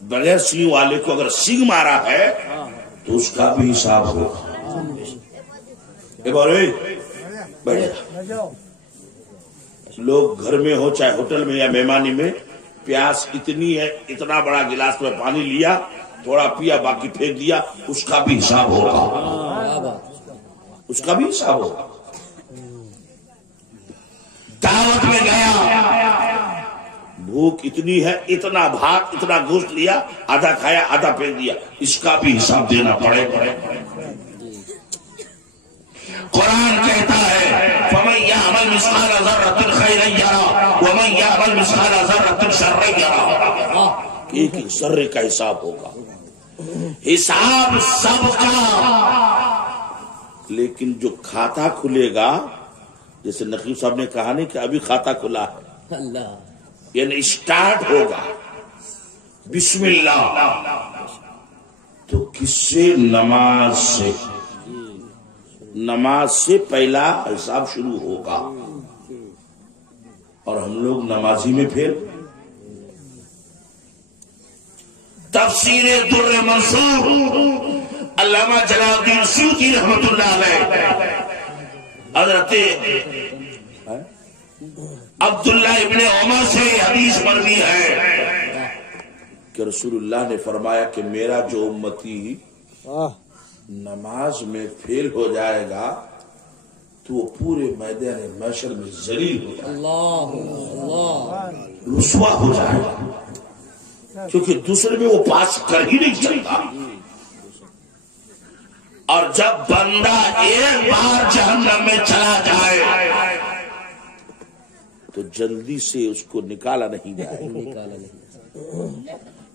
بغیر سینگ والے کو اگر سینگ مارا ہے تو اس کا بھی حساب ہوگا. لوگ گھر میں ہو چاہے ہوٹل میں یا مہمانی میں، پیاس اتنی ہے اتنا بڑا گلاس میں پانی لیا، تھوڑا پیا باقی پھینک دیا، اس کا بھی حساب ہوگا. اس کا بھی حساب ہوگا. دعوت میں گیا، بھوک اتنی ہے اتنا بھات اتنا گوشت لیا، آدھا کھایا آدھا پھینک دیا، اس کا بھی حساب دینا پڑے. قرآن کہتا ہے فَمَن يَعْمَلْ مِثْقَالَ ذَرَّةٍ خَيْرًا يَرَهُ وَمَن يَعْمَلْ مِثْقَالَ ذَرَّةٍ شَرًّا يَرَهُ. ایک ایک ذرے کا حساب ہوگا، حساب سب کا. لیکن جو کھاتا کھلے گا، جیسے نقیب صاحب نے کہا نہیں کہ ابھی کھاتا کھلا ہے، اللہ یعنی اسٹارٹ ہوگا بسم اللہ، تو کس سے؟ نماز سے. نماز سے پہلا حساب شروع ہوگا. اور ہم لوگ نمازی میں پھر تفسیر در منصور علامہ جلال الدین سیوطی رحمۃ اللہ علیہ، حضرت عبداللہ ابن عمر سے حدیث مروی ہے کہ رسول اللہ نے فرمایا کہ میرا جو امتی نماز میں فیل ہو جائے گا تو وہ پورے میدان محشر میں ذلیل ہو جائے گا، رسوا ہو جائے گا، کیونکہ دوسرے میں وہ پاس کر ہی نہیں سکتا. اور جب بندہ ایک بار جہنم میں چلا جائے تو جلدی سے اس کو نکالا نہیں جائے گا.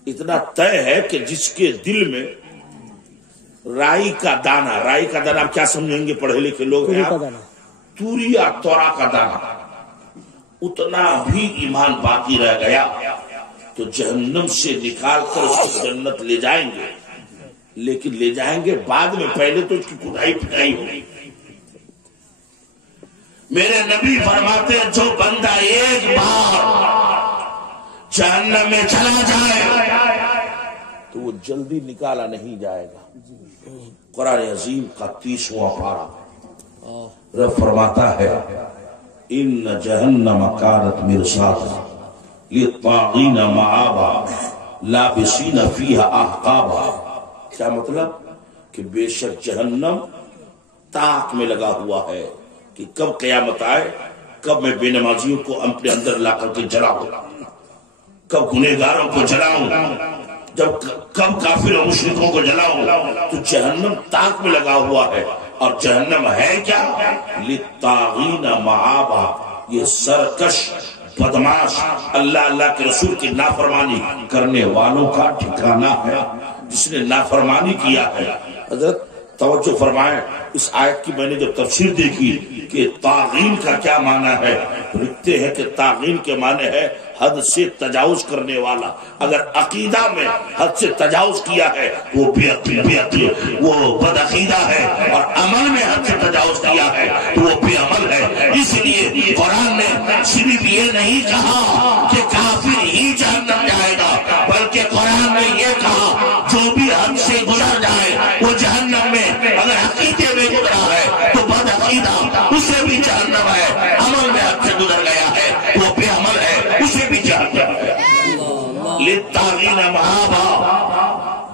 اتنا طے ہے کہ جس کے دل میں رائی کا دانہ آپ کیا سمجھیں گے پڑھے لکھے لوگ ہیں، توری یا تورا کا دانہ، اتنا بھی ایمان باقی رہ گیا تو جہنم سے نکال کر اس کو جنت لے جائیں گے. لیکن لے جائیں گے بعد میں، پہلے تو اس کی کٹائی پٹائی ہوگی. میرے نبی فرماتے ہیں جو بندہ ایک بار جہنم میں چلا جائے تو وہ جلدی نکالا نہیں جائے گا. قرآن عظیم کا 30واں پارہ رب فرماتا ہے ان جہنم کانت مرصادا للطاغین مآبا لابسین فیہا احقابا. کیا مطلب؟ کہ بے شک جہنم تاک میں لگا ہوا ہے کہ کب قیامت آئے، کب میں بے نمازیوں کو اپنے اندر لا کر کے جلاؤں، کب گنہگاروں کو جلاؤں، کب کافر و مشرکوں کو جلاؤں. تو جہنم تاک میں لگا ہوا ہے. اور جہنم ہے کیا؟ للطاغین مآبا، یہ سرکش بدماش اللہ کے رسول کی نافرمانی کرنے والوں کا ٹھکانہ ہے. جس نے نافرمانی کیا ہے، حضرت توجہ فرمائیں، اس آیت کی میں نے جب تفسیر دیکھی کہ طاغین کا کیا معنی ہے، لکھتے ہیں کہ طاغین کے معنی ہے حد سے تجاوز کرنے والا۔ اگر عقیدہ میں حد سے تجاوز کیا ہے وہ بے عقل، وہ بد عقیدہ ہے، اور عمل میں حد سے تجاوز کیا ہے تو وہ بے عمل ہے۔ اس لیے قرآن نے صرف یہ نہیں کہا کہ کافر ہی جہنم جائے گا، بلکہ قرآن نے یہ کہا جو بھی حد سے گزر جائے وہ جہنم میں، اگر عقیدے میں گزرا ہے تو بد عقیدہ اسے بھی جہنم ہے، عمل میں حد سے گزر گیا ہے وہ بے عمل ہے، اسے بھی جہنم ہے۔ للطاغین مآبا،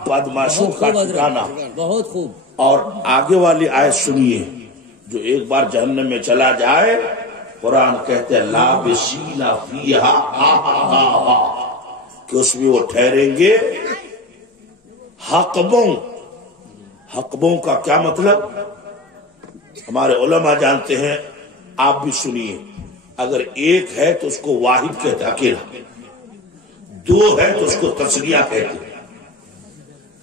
بدمعاشوں کا ٹھکانہ۔ بہت خوب۔ اور آگے والی آیت سنیے، جو ایک بار جہنم میں چلا جائے قرآن کہتے ہیں لابسین فیہا احقابا، کہ اس میں وہ ٹھہریں گے حقبوں۔ حقبوں کا کیا مطلب ہمارے علماء جانتے ہیں، آپ بھی سنیے۔ اگر ایک ہے تو اس کو واحد کہتے ہیں، اکیلا، دو ہے تو اس کو تسنیہ کہتے ہیں،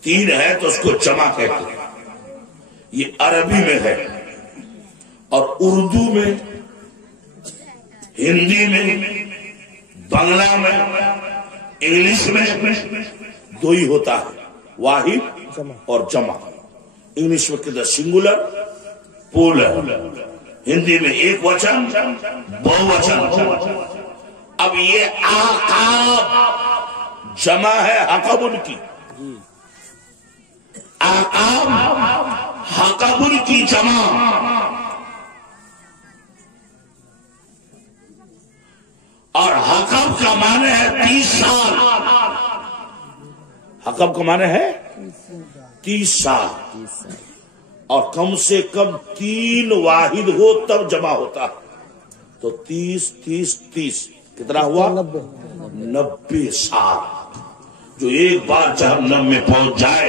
تین ہے تو اس کو جمع کہتے ہیں۔ یہ عربی میں ہے، اور اردو میں، ہندی میں، بنگلہ میں، انگلش میں دو ہی ہوتا ہے، واحد اور جمع۔ انگلش میں کہتے ہیں سنگولر پولر، ہندی میں ایک وچن بہووچن۔ اب یہ آقاب جمع ہے حقب ان کی، آقاب حقب ان کی جمع، اور حقب کا معنی ہے 30 سال۔ حقب کا معنی ہے 30 سال، اور کم سے کم 3 واحد ہو تب جمع ہوتا ہے، تو 30 30 30 کتنا ہوا؟ 90 سال۔ جو ایک بار جہنم میں پہنچ جائے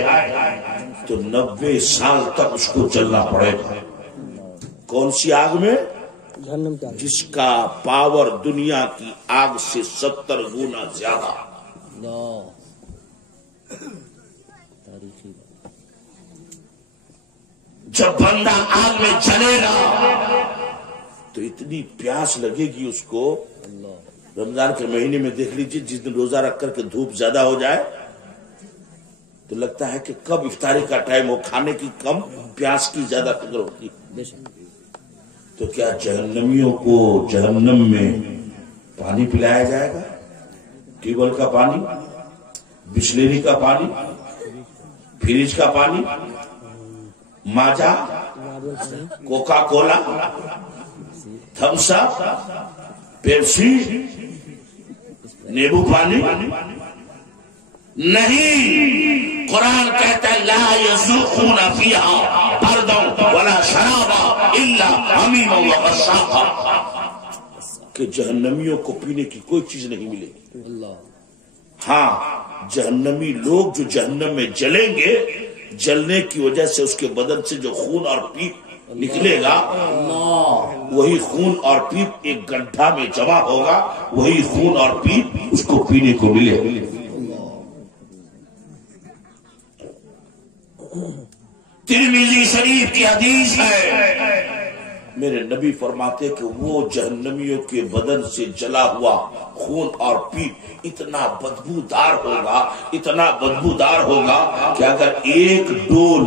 تو 90 سال تک اس کو چلنا پڑے گا۔ کون سی آگ میں؟ جہنم کا، جس کا پاور دنیا کی آگ سے 70 گنا زیادہ۔ تاریخی جب بندہ آگ میں جلے گا تو اتنی پیاس لگے گی اس کو۔ رمضان کے مہینے میں دیکھ لیجیے، جس دن روزہ رکھ کر کے دھوپ زیادہ ہو جائے تو لگتا ہے کہ کب افطاری کا ٹائم ہو، کھانے کی کم، پیاس کی زیادہ قدر ہوتی۔ بے شک۔ تو کیا جہنمیوں کو جہنم میں پانی پلایا جائے گا؟ ٹیوبل کا پانی، بسلری کا پانی، فریج کا پانی، ماجا، کوکا کولا، تھمس اپ، پیپسی، نیبو پانی؟ نہیں، قرآن کہتا ہے لا یذوقون فیہا بردا ولا شرابا الا حمیما وغساقا، کہ جہنمیوں کو پینے کی کوئی چیز نہیں ملے گی۔ اللہ، ہاں، جہنمی لوگ جو جہنم میں جلیں گے، جلنے کی وجہ سے اس کے بدن سے جو خون اور پیپ نکلے گا، وہی خون اور پیپ ایک گڈھا میں جمع ہوگا، وہی خون اور پیپ اس کو پینے کو ملے گا۔ ترمذی شریف کی حدیث ہے، میرے نبی فرماتے کہ وہ جہنمیوں کے بدن سے جلا ہوا خون اور پیپ اتنا بدبودار ہوگا، اتنا بدبودار ہوگا کہ اگر ایک ڈول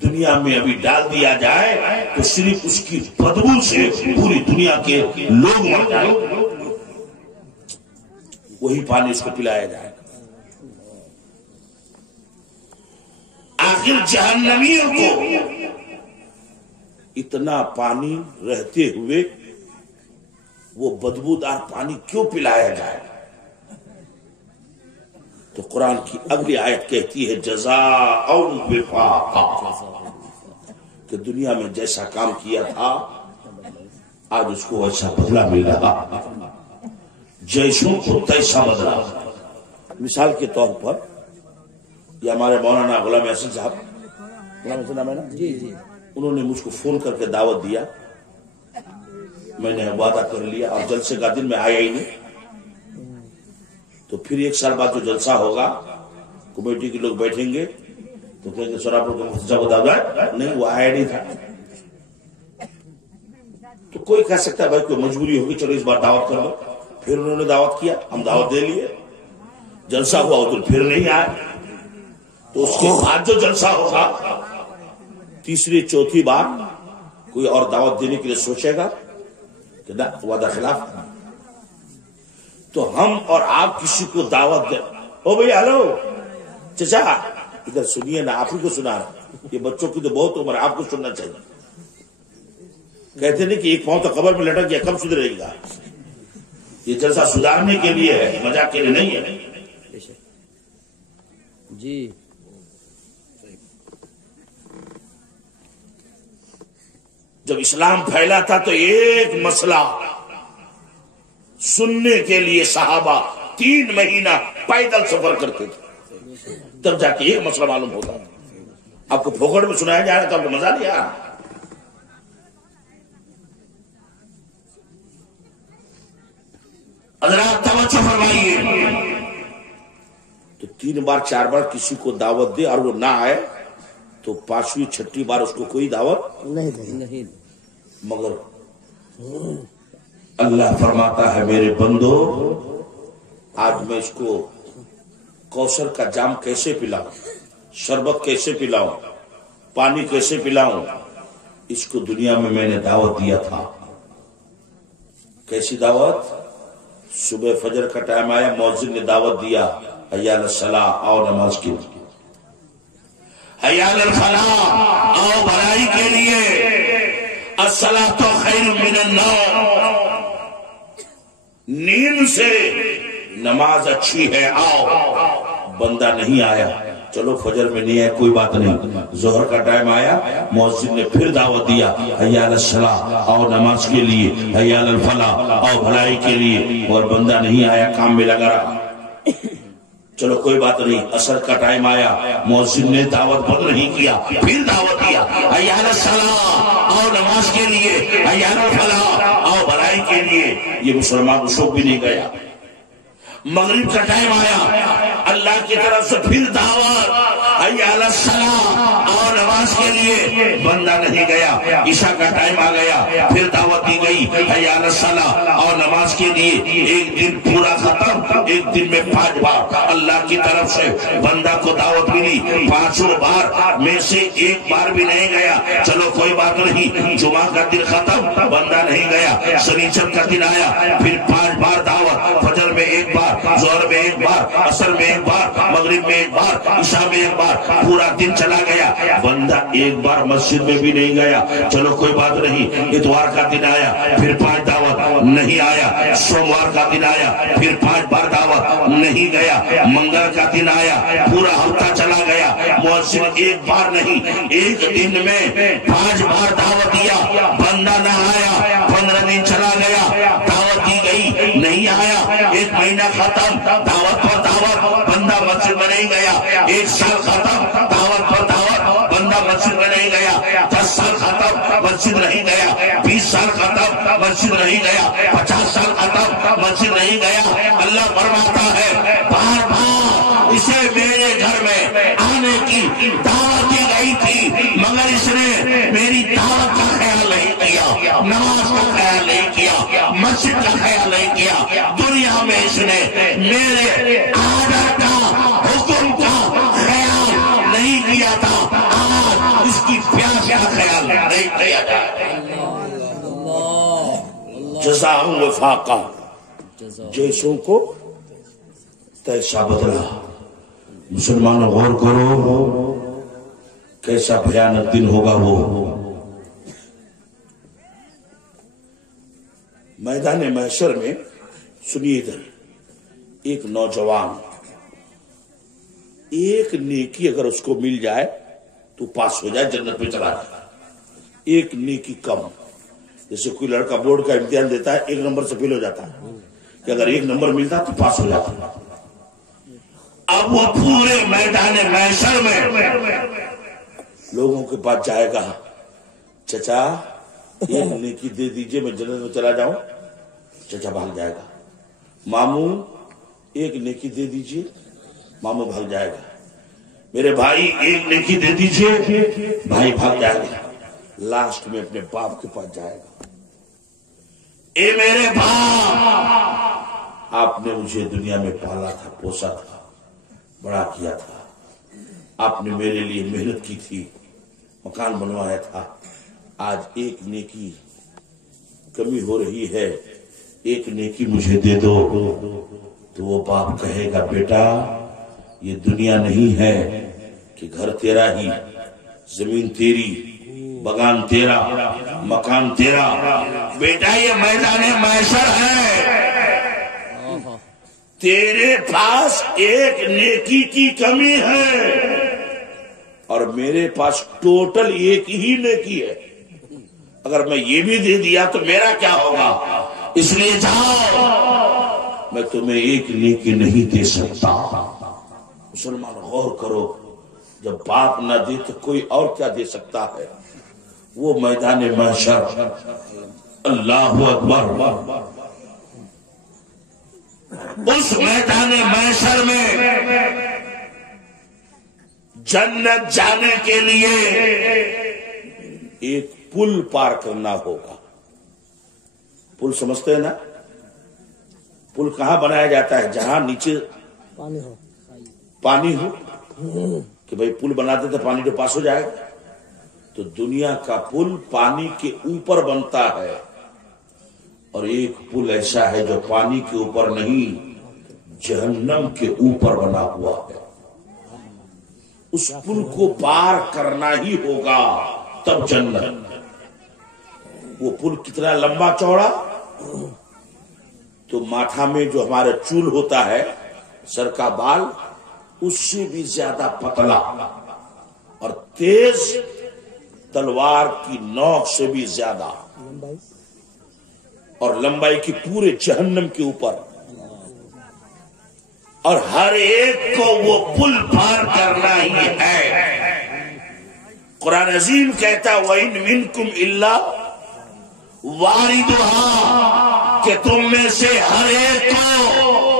دنیا میں ابھی ڈال دیا جائے تو صرف اس کی بدبو سے پوری دنیا کے لوگ مر جائیں۔ وہی پانی اس کو پلایا جائے گا۔ آخر جہنمیوں کو اتنا پانی رہتے ہوئے وہ بدبودار پانی کیوں پلایا جائے؟ تو قرآن کی اگلی آیت کہتی ہے جزاء وفاقا، کہ دنیا میں جیسا کام کیا تھا آج اس کو ویسا بدلہ مل رہا، جیسوں کو تیسا بدلا۔ مثال کے طور پر یہ ہمارے مولانا غلام احسن صاحب، غلام احسن نام ہے نا جی جی، انہوں نے مجھ کو فون کر کے دعوت دیا، میں نے وعدہ کر لیا، اور جلسے کا دن میں آیا ہی نہیں۔ تو پھر 1 سال بعد جو جلسہ ہوگا، کمیٹی کے لوگ بیٹھیں گے تو کہیں سوراپور کا مفتی صاحب کو دعوت نہیں، وہ آیا نہیں تھا. تو کوئی کہہ سکتا ہے بھائی کوئی مجبوری ہوگی چلو اس بار دعوت کر دو. پھر انہوں نے دعوت کیا، ہم دعوت دے لیے، جلسہ ہوا تو پھر نہیں آئے. تو اس کے بعد جو جلسہ ہوگا تیسری چوتھی بار کوئی اور دعوت دینے کے لیے سوچے گا کہ نہ وعدہ خلاف. تو ہم اور آپ کسی کو دعوت دیں، او بھائی ہلو چچا ادھر سنیے نا، آپ ہی کو سنا رہا، یہ بچوں کی تو بہت عمر، آپ کو سننا چاہیے. کہتے نہیں کہ ایک پاؤں تو قبر میں لٹک گیا کب سدھرے گا. یہ جلسہ سدھارنے کے لیے ہے، مذاق کے لیے نہیں ہے. جی جب اسلام پھیلا تھا تو ایک مسئلہ سننے کے لیے صحابہ 3 مہینہ پیدل سفر کرتے تھے، تب جا کے ایک مسئلہ معلوم ہوتا تھا. آپ کو پھوکڑ میں سنایا جا رہا تو آپ کو مزہ نہیں آ رہا. حضرات توجہ فرمائیے، تو 3 بار 4 بار کسی کو دعوت دے اور وہ نہ آئے تو 5ویں 6ٹھی بار اس کو کوئی دعوت نہیں. مگر اللہ فرماتا ہے میرے بندو آج میں اس کو کوثر کا جام کیسے پلاؤں، شربت کیسے پلاؤں، پانی کیسے پلاؤں. اس کو دنیا میں نے دعوت دیا تھا. کیسی دعوت؟ صبح فجر کا ٹائم آیا، مؤذن نے دعوت دیا، حی علی الصلاۃ، آؤ نماز کے لیے، حی علی الفلاح، آؤ بھلائی کے لیے، الصلاۃ خیر من النوم، نیند سے نماز اچھی ہے، آؤ. بندہ نہیں آیا، چلو فجر میں نہیں آیا کوئی بات نہیں، ظہر کا ٹائم آیا، مؤذن نے پھر دعوت دیا، حی علی الصلاۃ، آؤ نماز کے لیے، حی علی الفلاح، آؤ بھلائی کے لیے، اور بندہ نہیں آیا، کام میں لگا رہا. چلو کوئی بات نہیں، عصر کا ٹائم آیا، مؤذن نے دعوت بند نہیں کیا، پھر دعوت دیا، حی علی الصلاۃ، آؤ نماز کے لیے، حی علی الفلاح، آؤ بھلائی کے لیے. یہ مسلمان کو شوق بھی نہیں گیا. مغرب کا ٹائم آیا، اللہ کی طرف سے پھر دعوت، حی علی الصلاۃ، آؤ نماز کے لیے، بندہ نہیں گیا. عشاء کا ٹائم آ گیا، پھر دعوت دی گئی، حی علی الصلاۃ، آؤ نماز کے لیے. ایک دن پورا ختم، ایک دن میں 5 بار اللہ کی طرف سے بندہ کو دعوت ملی. 5 بار میں سے ایک بار بھی نہیں گیا، چلو کوئی بات نہیں. جمعہ کا دن ختم، بندہ نہیں گیا. شنیچر کا دن آیا، پھر 5 بار دعوت، فجر میں 1 بار، ظہر میں 1 بار، عصر میں 1 بار، مغرب میں 1 بار، عشاء میں 1 بار. پورا دن چلا گیا، بندہ 1 بار مسجد میں بھی نہیں گیا. چلو کوئی بات نہیں. اتوار کا دن آیا، پھر 5 دعوت، نہیں آیا. سوموار کا دن آیا، پھر 5 بار دعوت، نہیں گیا. منگل کا دن آیا، پورا ہفتہ چلا گیا، مؤذن 1 بار نہیں، ایک دن میں 5 بار دعوت دیا، بندہ نہ آیا. 15 دن چلا گیا، دعوت دی گئی، نہیں آیا. 1 مہینہ ختم، دعوت پر دعوت، بندہ مسجد میں نہیں گیا. 1 سال ختم، دعوت پر دعوت، بندہ مسجد میں نہیں گیا. 10 سال ختم، مسجد نہیں گیا. 20 سال ختم، مسجد نہیں گیا. 50 سال ختم، مسجد نہیں گیا. اللہ فرماتا ہے بار بار اسے میرے گھر میں آنے کی دعوت دی گئی تھی، مگر اس نے میری دعوت کا خیال نہیں کیا، نماز کا خیال نہیں کیا، مسجد کا خیال نہیں کیا. دنیا میں اس نے میرے آرڈر کا، حکم کا خیال نہیں کیا تھا. آج اس کی پیاس کا خیال نہیں کیا جائے. جزاء وفاقہ، جیسوں کو تیسا بدلا. مسلمانوں غور کرو کیسا بھیانک دن ہوگا وہ. میدان محشر میں سنیے ادھر، ایک نوجوان، ایک نیکی اگر اس کو مل جائے تو پاس ہو جائے، جنت میں چلا جائے. ایک نیکی کم، جیسے کوئی لڑکا بورڈ کا امتحان دیتا ہے 1 نمبر سے فیل ہو جاتا ہے، کہ اگر 1 نمبر ملتا تو پاس ہو جاتا. اب وہ پورے میدان محشر میں لوگوں کے پاس جائے گا، چچا ایک نیکی دے دیجئے میں جنت میں چلا جاؤں. چچا بھاگ جائے گا. ماموں ایک نیکی دے دیجئے، ماموں بھاگ جائے گا. میرے بھائی ایک نیکی دے دیجئے، بھائی بھاگ جائے گا، لاسٹ میں اپنے باپ کے پاس جائے گا، اے میرے باپ، آپ نے مجھے دنیا میں پالا تھا، پوسا تھا، بڑا کیا تھا، آپ نے میرے لیے محنت کی تھی، مکان بنوایا تھا، آج ایک نیکی کمی ہو رہی ہے، ایک نیکی مجھے دے دو۔ تو وہ باپ کہے گا بیٹا یہ دنیا نہیں ہے کہ گھر تیرا ہی، زمین تیری، بغان تیرا، مکان تیرا، بیٹا یہ میدان محشر ہے، تیرے پاس ایک نیکی کی کمی ہے اور میرے پاس ٹوٹل ایک ہی نیکی ہے، اگر میں یہ بھی دے دیا تو میرا کیا ہوگا؟ اس لیے جاؤ، میں تمہیں ایک نیکی نہیں دے سکتا۔ مسلمان غور کرو، جب باپ نہ دے تو کوئی اور کیا دے سکتا ہے؟ وہ میدان محشر، اللہ اکبر، اس میدان محشر میں جنت جانے کے لیے ایک پل پار کرنا ہوگا۔ پل سمجھتے ہیں نا؟ پل کہاں بنایا جاتا ہے؟ جہاں نیچے پانی ہو، کہ بھئی پل بناتے تو پانی تو پاس ہو جائے گا۔ تو دنیا کا پل پانی کے اوپر بنتا ہے، اور ایک پل ایسا ہے جو پانی کے اوپر نہیں، جہنم کے اوپر بنا ہوا ہے۔ اس پل کو پار کرنا ہی ہوگا تب جنت۔ وہ پل کتنا لمبا چوڑا؟ تو ماتھا میں جو ہمارا چول ہوتا ہے، سر کا بال، اس سے بھی زیادہ پتلا، اور تیز تلوار کی نوک سے بھی زیادہ، اور لمبائی کی پورے جہنم کے اوپر، اور ہر ایک کو وہ پل پار کرنا ہی ہے۔ قرآن عظیم کہتا ہے وَإِن مِّنكُمْ إِلَّا وَارِدُهَا، کہ تم میں سے ہر ایک کو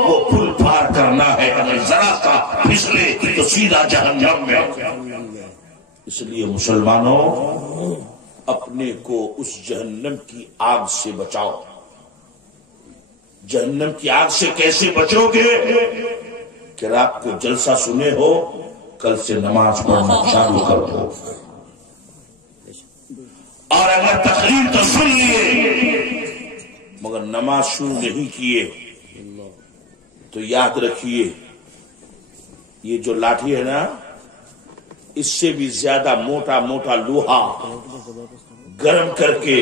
وہ پل پار کرنا ہے، اگر ذرا سا پھسلے تو سیدھا جہنم میں۔ اس لیے مسلمانوں اپنے کو اس جہنم کی آگ سے بچاؤ۔ جہنم کی آگ سے کیسے بچو گے؟ کہ رات کو جلسہ سنے ہو، کل سے نماز پڑھنا چالو کر دو، اور اگر تقریر تو سن لیے مگر نماز شروع نہیں کیے تو یاد رکھیے یہ جو لاٹھی ہے نا، اس سے بھی زیادہ موٹا موٹا لوہا گرم کر کے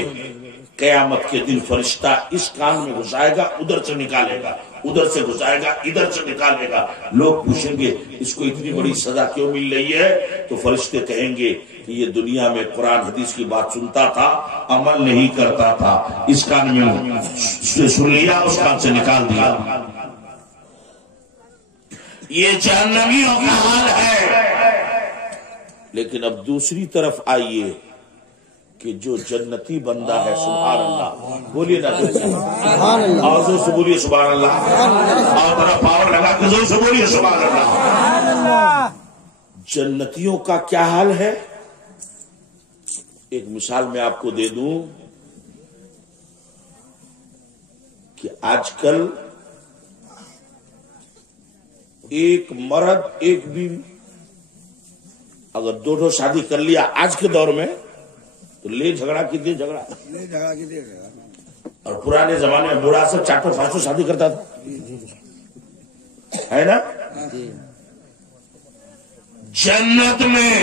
قیامت کے دن فرشتہ اس کان میں گھسائے گا، ادھر سے نکالے گا، ادھر سے گھسائے گا، ادھر سے نکالے گا۔ لوگ پوچھیں گے اس کو اتنی بڑی سزا کیوں مل رہی ہے؟ تو فرشتے کہیں گے کہ یہ دنیا میں قرآن حدیث کی بات سنتا تھا، عمل نہیں کرتا تھا، اس کان میں سے سن لیا، اس کان سے نکال دیا۔ یہ جہنمیوں کا حال ہے۔ لیکن اب دوسری طرف آئیے کہ جو جنتی بندہ ہے، سبحان اللہ، بولیے نا سبحان اللہ، اور زور سے بولیے سبحان اللہ، اور ذرا پاور لگا کے زور سے بولیے سبحان اللہ۔ جنتیوں کا کیا حال ہے؟ ایک مثال میں آپ کو دے دوں کہ آج کل ایک مرد ایک بیوی اگر دو شادی کر لیا آج کے دور میں تو لے جھگڑا کتنے جھگڑا، اور پرانے زمانے میں بوڑھا سے 400-500 شادی کرتا تھا، ہے نا؟ جنت میں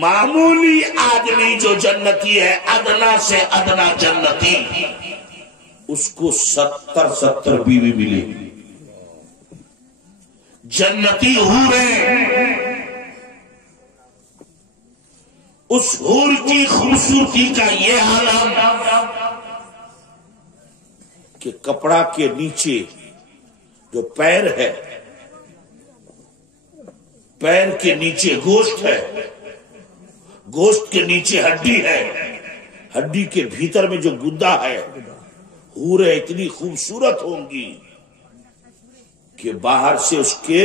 معمولی آدمی جو جنتی ہے، ادنا سے ادنا جنتی، اس کو 70 بیوی ملے گی۔ جنتی حوریں، اس حور کی خوبصورتی کا یہ عالم کہ کپڑا کے نیچے جو پیر ہے، پیر کے نیچے گوشت ہے، گوشت کے نیچے ہڈی ہے، ہڈی کے بھیتر میں جو گدا ہے، حوریں اتنی خوبصورت ہوں گی کہ باہر سے اس کے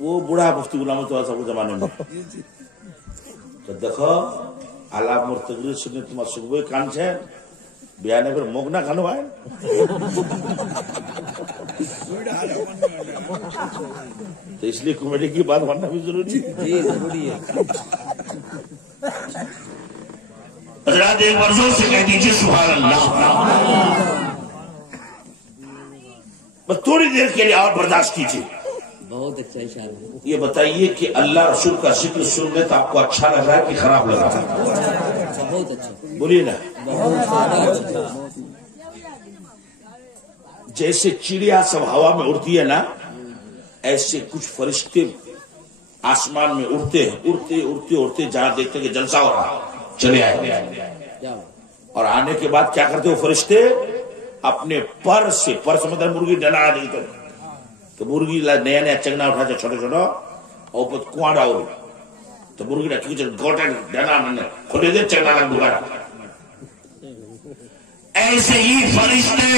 وہ بوڑھا مفتی غلام مصطفیٰ صاحب کے زمانے میں تو دیکھو علام اور تقریر سننے تمہارا صبح کان ہے بیانے پر موگنا کھانو ہے تو اس لیے کامیڈی کی بات ماننا بھی ضروری ہے. جی ضروری ہے. حضرات ایک بار زور سے کہہ دیجیے سبحان اللہ. بس تھوڑی دیر کے لیے اور برداشت کیجیے. بہت اچھا اشارہ. یہ بتائیے کہ اللہ رسول کا ذکر سننے تو آپ کو اچھا لگ رہا ہے کہ خراب لگ رہا ہے؟ بہت اچھا. بولیے نا. بہت اچھا. جیسے چڑیا سب ہوا میں اڑتی ہے نا ایسے کچھ فرشتے آسمان میں اڑتے ہیں. اڑتے اڑتے اڑتے جہاں دیکھتے کہ جلسہ ہو رہا چلے آئے اور آنے کے بعد کیا کرتے وہ فرشتے اپنے پر سے مطلب مرغی ڈنا آ گئی تو مرغی نیا نیا چنگنا اٹھا چھوٹا چھوٹا اور کنواں ڈاؤ تو مرغی گوٹے ڈنا کھولے دے چنگنا لگ دوبارہ. ایسے ہی فرشتے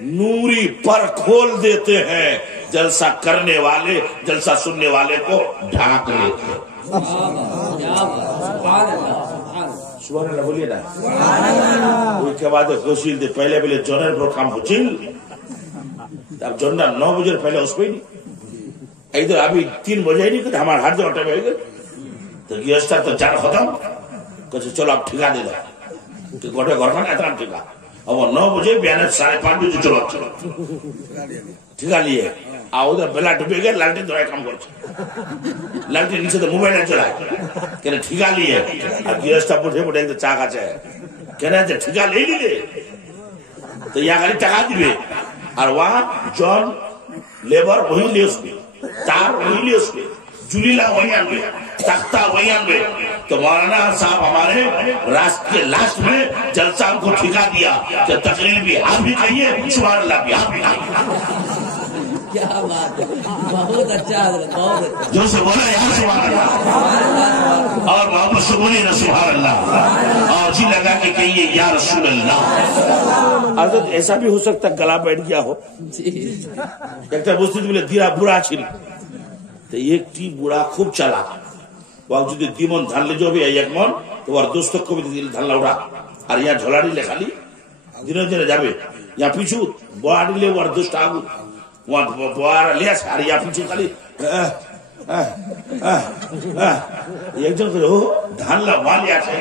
نوری پر کھول دیتے ہیں جلسہ کرنے والے جلسہ سننے والے کو ڈھانک لیتے ہیں. سبحان اللہ بولیے نا. اس کے بعد خوشی دے پہلے پہلے جونر پروگرام ہو چل اب جونر 9 بجے پہلے اس پہ ہی نہیں ادھر ابھی 3 بجے ہی نہیں کہ ہمارا ہر جو ٹائم ہے تو گیسٹر تو جان ختم کہ چلو آپ ٹھیکا دے دیں کہ گوٹے گھر میں اتنا ٹھیکا اب وہ 9 بجے بیانے 5:30 بجے چلو ٹھیکا لیے آؤ ادھر بلا ڈبے گئے لالٹین دورائے کام کر لالٹین نیچے تو موبائل نہیں چلائے کہنے ٹھیکا لیے اب گیسٹر بڑھے بڑھے تو چاہ کا چاہے کہنا ہے ٹھیکا لے لیے تو یا گالی ٹکا دیئے اور وہاں جون لیبر وہی لے اس پہ تار وہی لے اس پہ جولیلا وہی آنوے تختہ وہی آنوے تو مولانا صاحب ہمارے راست کے لاسٹ میں جلسہ ہم کو ٹھیکا دیا کہ تقریر بھی آپ بھی کہیے سبحان اللہ بھی آپ بھی کہیے. کیا بات ہے. بہت اچھا حضرت. بہت اچھا. جو سے بولا یہاں سبحان اللہ اور محمد سے بولی نا سبحان اللہ اور جی لگا کے کہیے یا رسول اللہ. حضرت ایسا بھی ہو سکتا گلا بیٹھ گیا ہو ایک تو بستی بولے دیرا بڑا چھل تو ایک ٹی بڑا خوب چلا وقت جو دیمون دھان لے جو بھی ایک من تو وہ دوستوں کو بھی دھان لوڑا اور یہاں جھولاڑی لے خالی دنوں جنے جاوے یہاں پیچھو بواری لے وہ دوست آگو وہاں بوارا لیا ساری یہاں پیچھو خالی ایک جن کرو دھان لوڑا لیا سے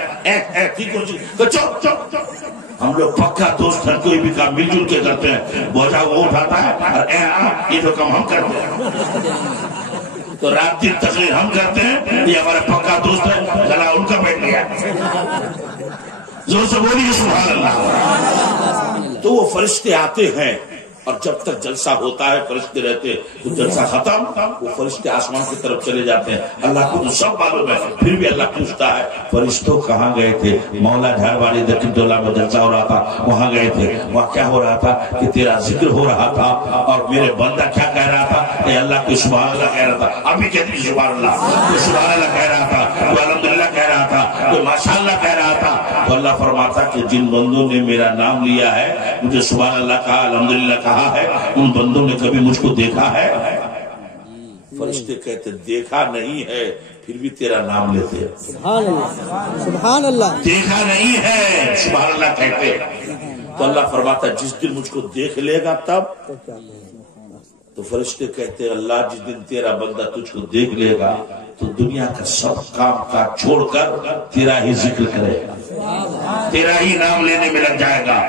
ہم لوگ پکا دوست ہیں کوئی بھی کام مل جل کے کرتے ہیں بوجھا وہ اٹھاتا ہے اور یہ جو کام ہم کرتے ہیں تو رات دن تقریر ہم کرتے ہیں یہ ہمارا پکا دوست ہے گلا ان کا بیٹھ گیا زور سے بولیے سبحان اللہ. تو وہ فرشتے آتے ہیں اور جب تک جلسہ ہوتا ہے فرشتے رہتے تو جلسہ ختم وہ فرشتے آسمان کی طرف چلے جاتے ہیں. اللہ کو تو سب معلوم ہے پھر بھی اللہ پوچھتا ہے فرشتوں کہاں گئے تھے. مولا جھارواڑی دکن ٹولہ میں جلسہ ہو رہا تھا وہاں گئے تھے. وہاں کیا ہو رہا تھا کہ تیرا ذکر ہو رہا تھا اور میرے بندہ کیا کہہ رہا تھا اے اللہ کی سبحان اللہ کہہ رہا تھا. ابھی کہتی سبحان اللہ کوئی سبحان اللہ کہہ رہا تھا کوئی الحمدللہ کہہ رہا تھا کوئی ماشاء اللہ کہہ رہا تھا. تو اللہ فرماتا کہ جن بندوں نے میرا نام لیا ہے مجھے سبحان اللہ کہا الحمدللہ کہا ہے ان بندوں نے کبھی مجھ کو دیکھا ہے. فرشتے کہتے دیکھا نہیں ہے پھر بھی تیرا نام لیتے ہیں. سبحان اللہ سبحان اللہ. دیکھا نہیں ہے سبحان اللہ کہتے. تو اللہ فرماتا جس دن مجھ کو دیکھ لے گا تب تو فرشتے کہتے اللہ جس دن تیرا بندہ تجھ کو دیکھ لے گا تو دنیا کا سب کام کا چھوڑ کر تیرا ہی ذکر کرے گا تیرا ہی نام لینے میں لگ جائے گا.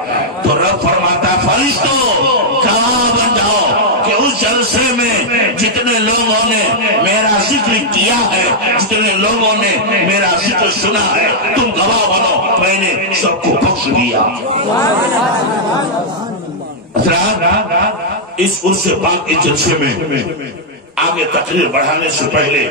تو رب فرماتا فرشتوں کہاں بن جاؤ کہ اس جلسے میں جتنے لوگوں نے میرا ذکر کیا ہے جتنے لوگوں نے میرا ذکر سنا ہے تم گواہ بنو میں نے سب کو بخش دیا. اس عرص پاک کے جلسے میں آگے تقریر بڑھانے سے پہلے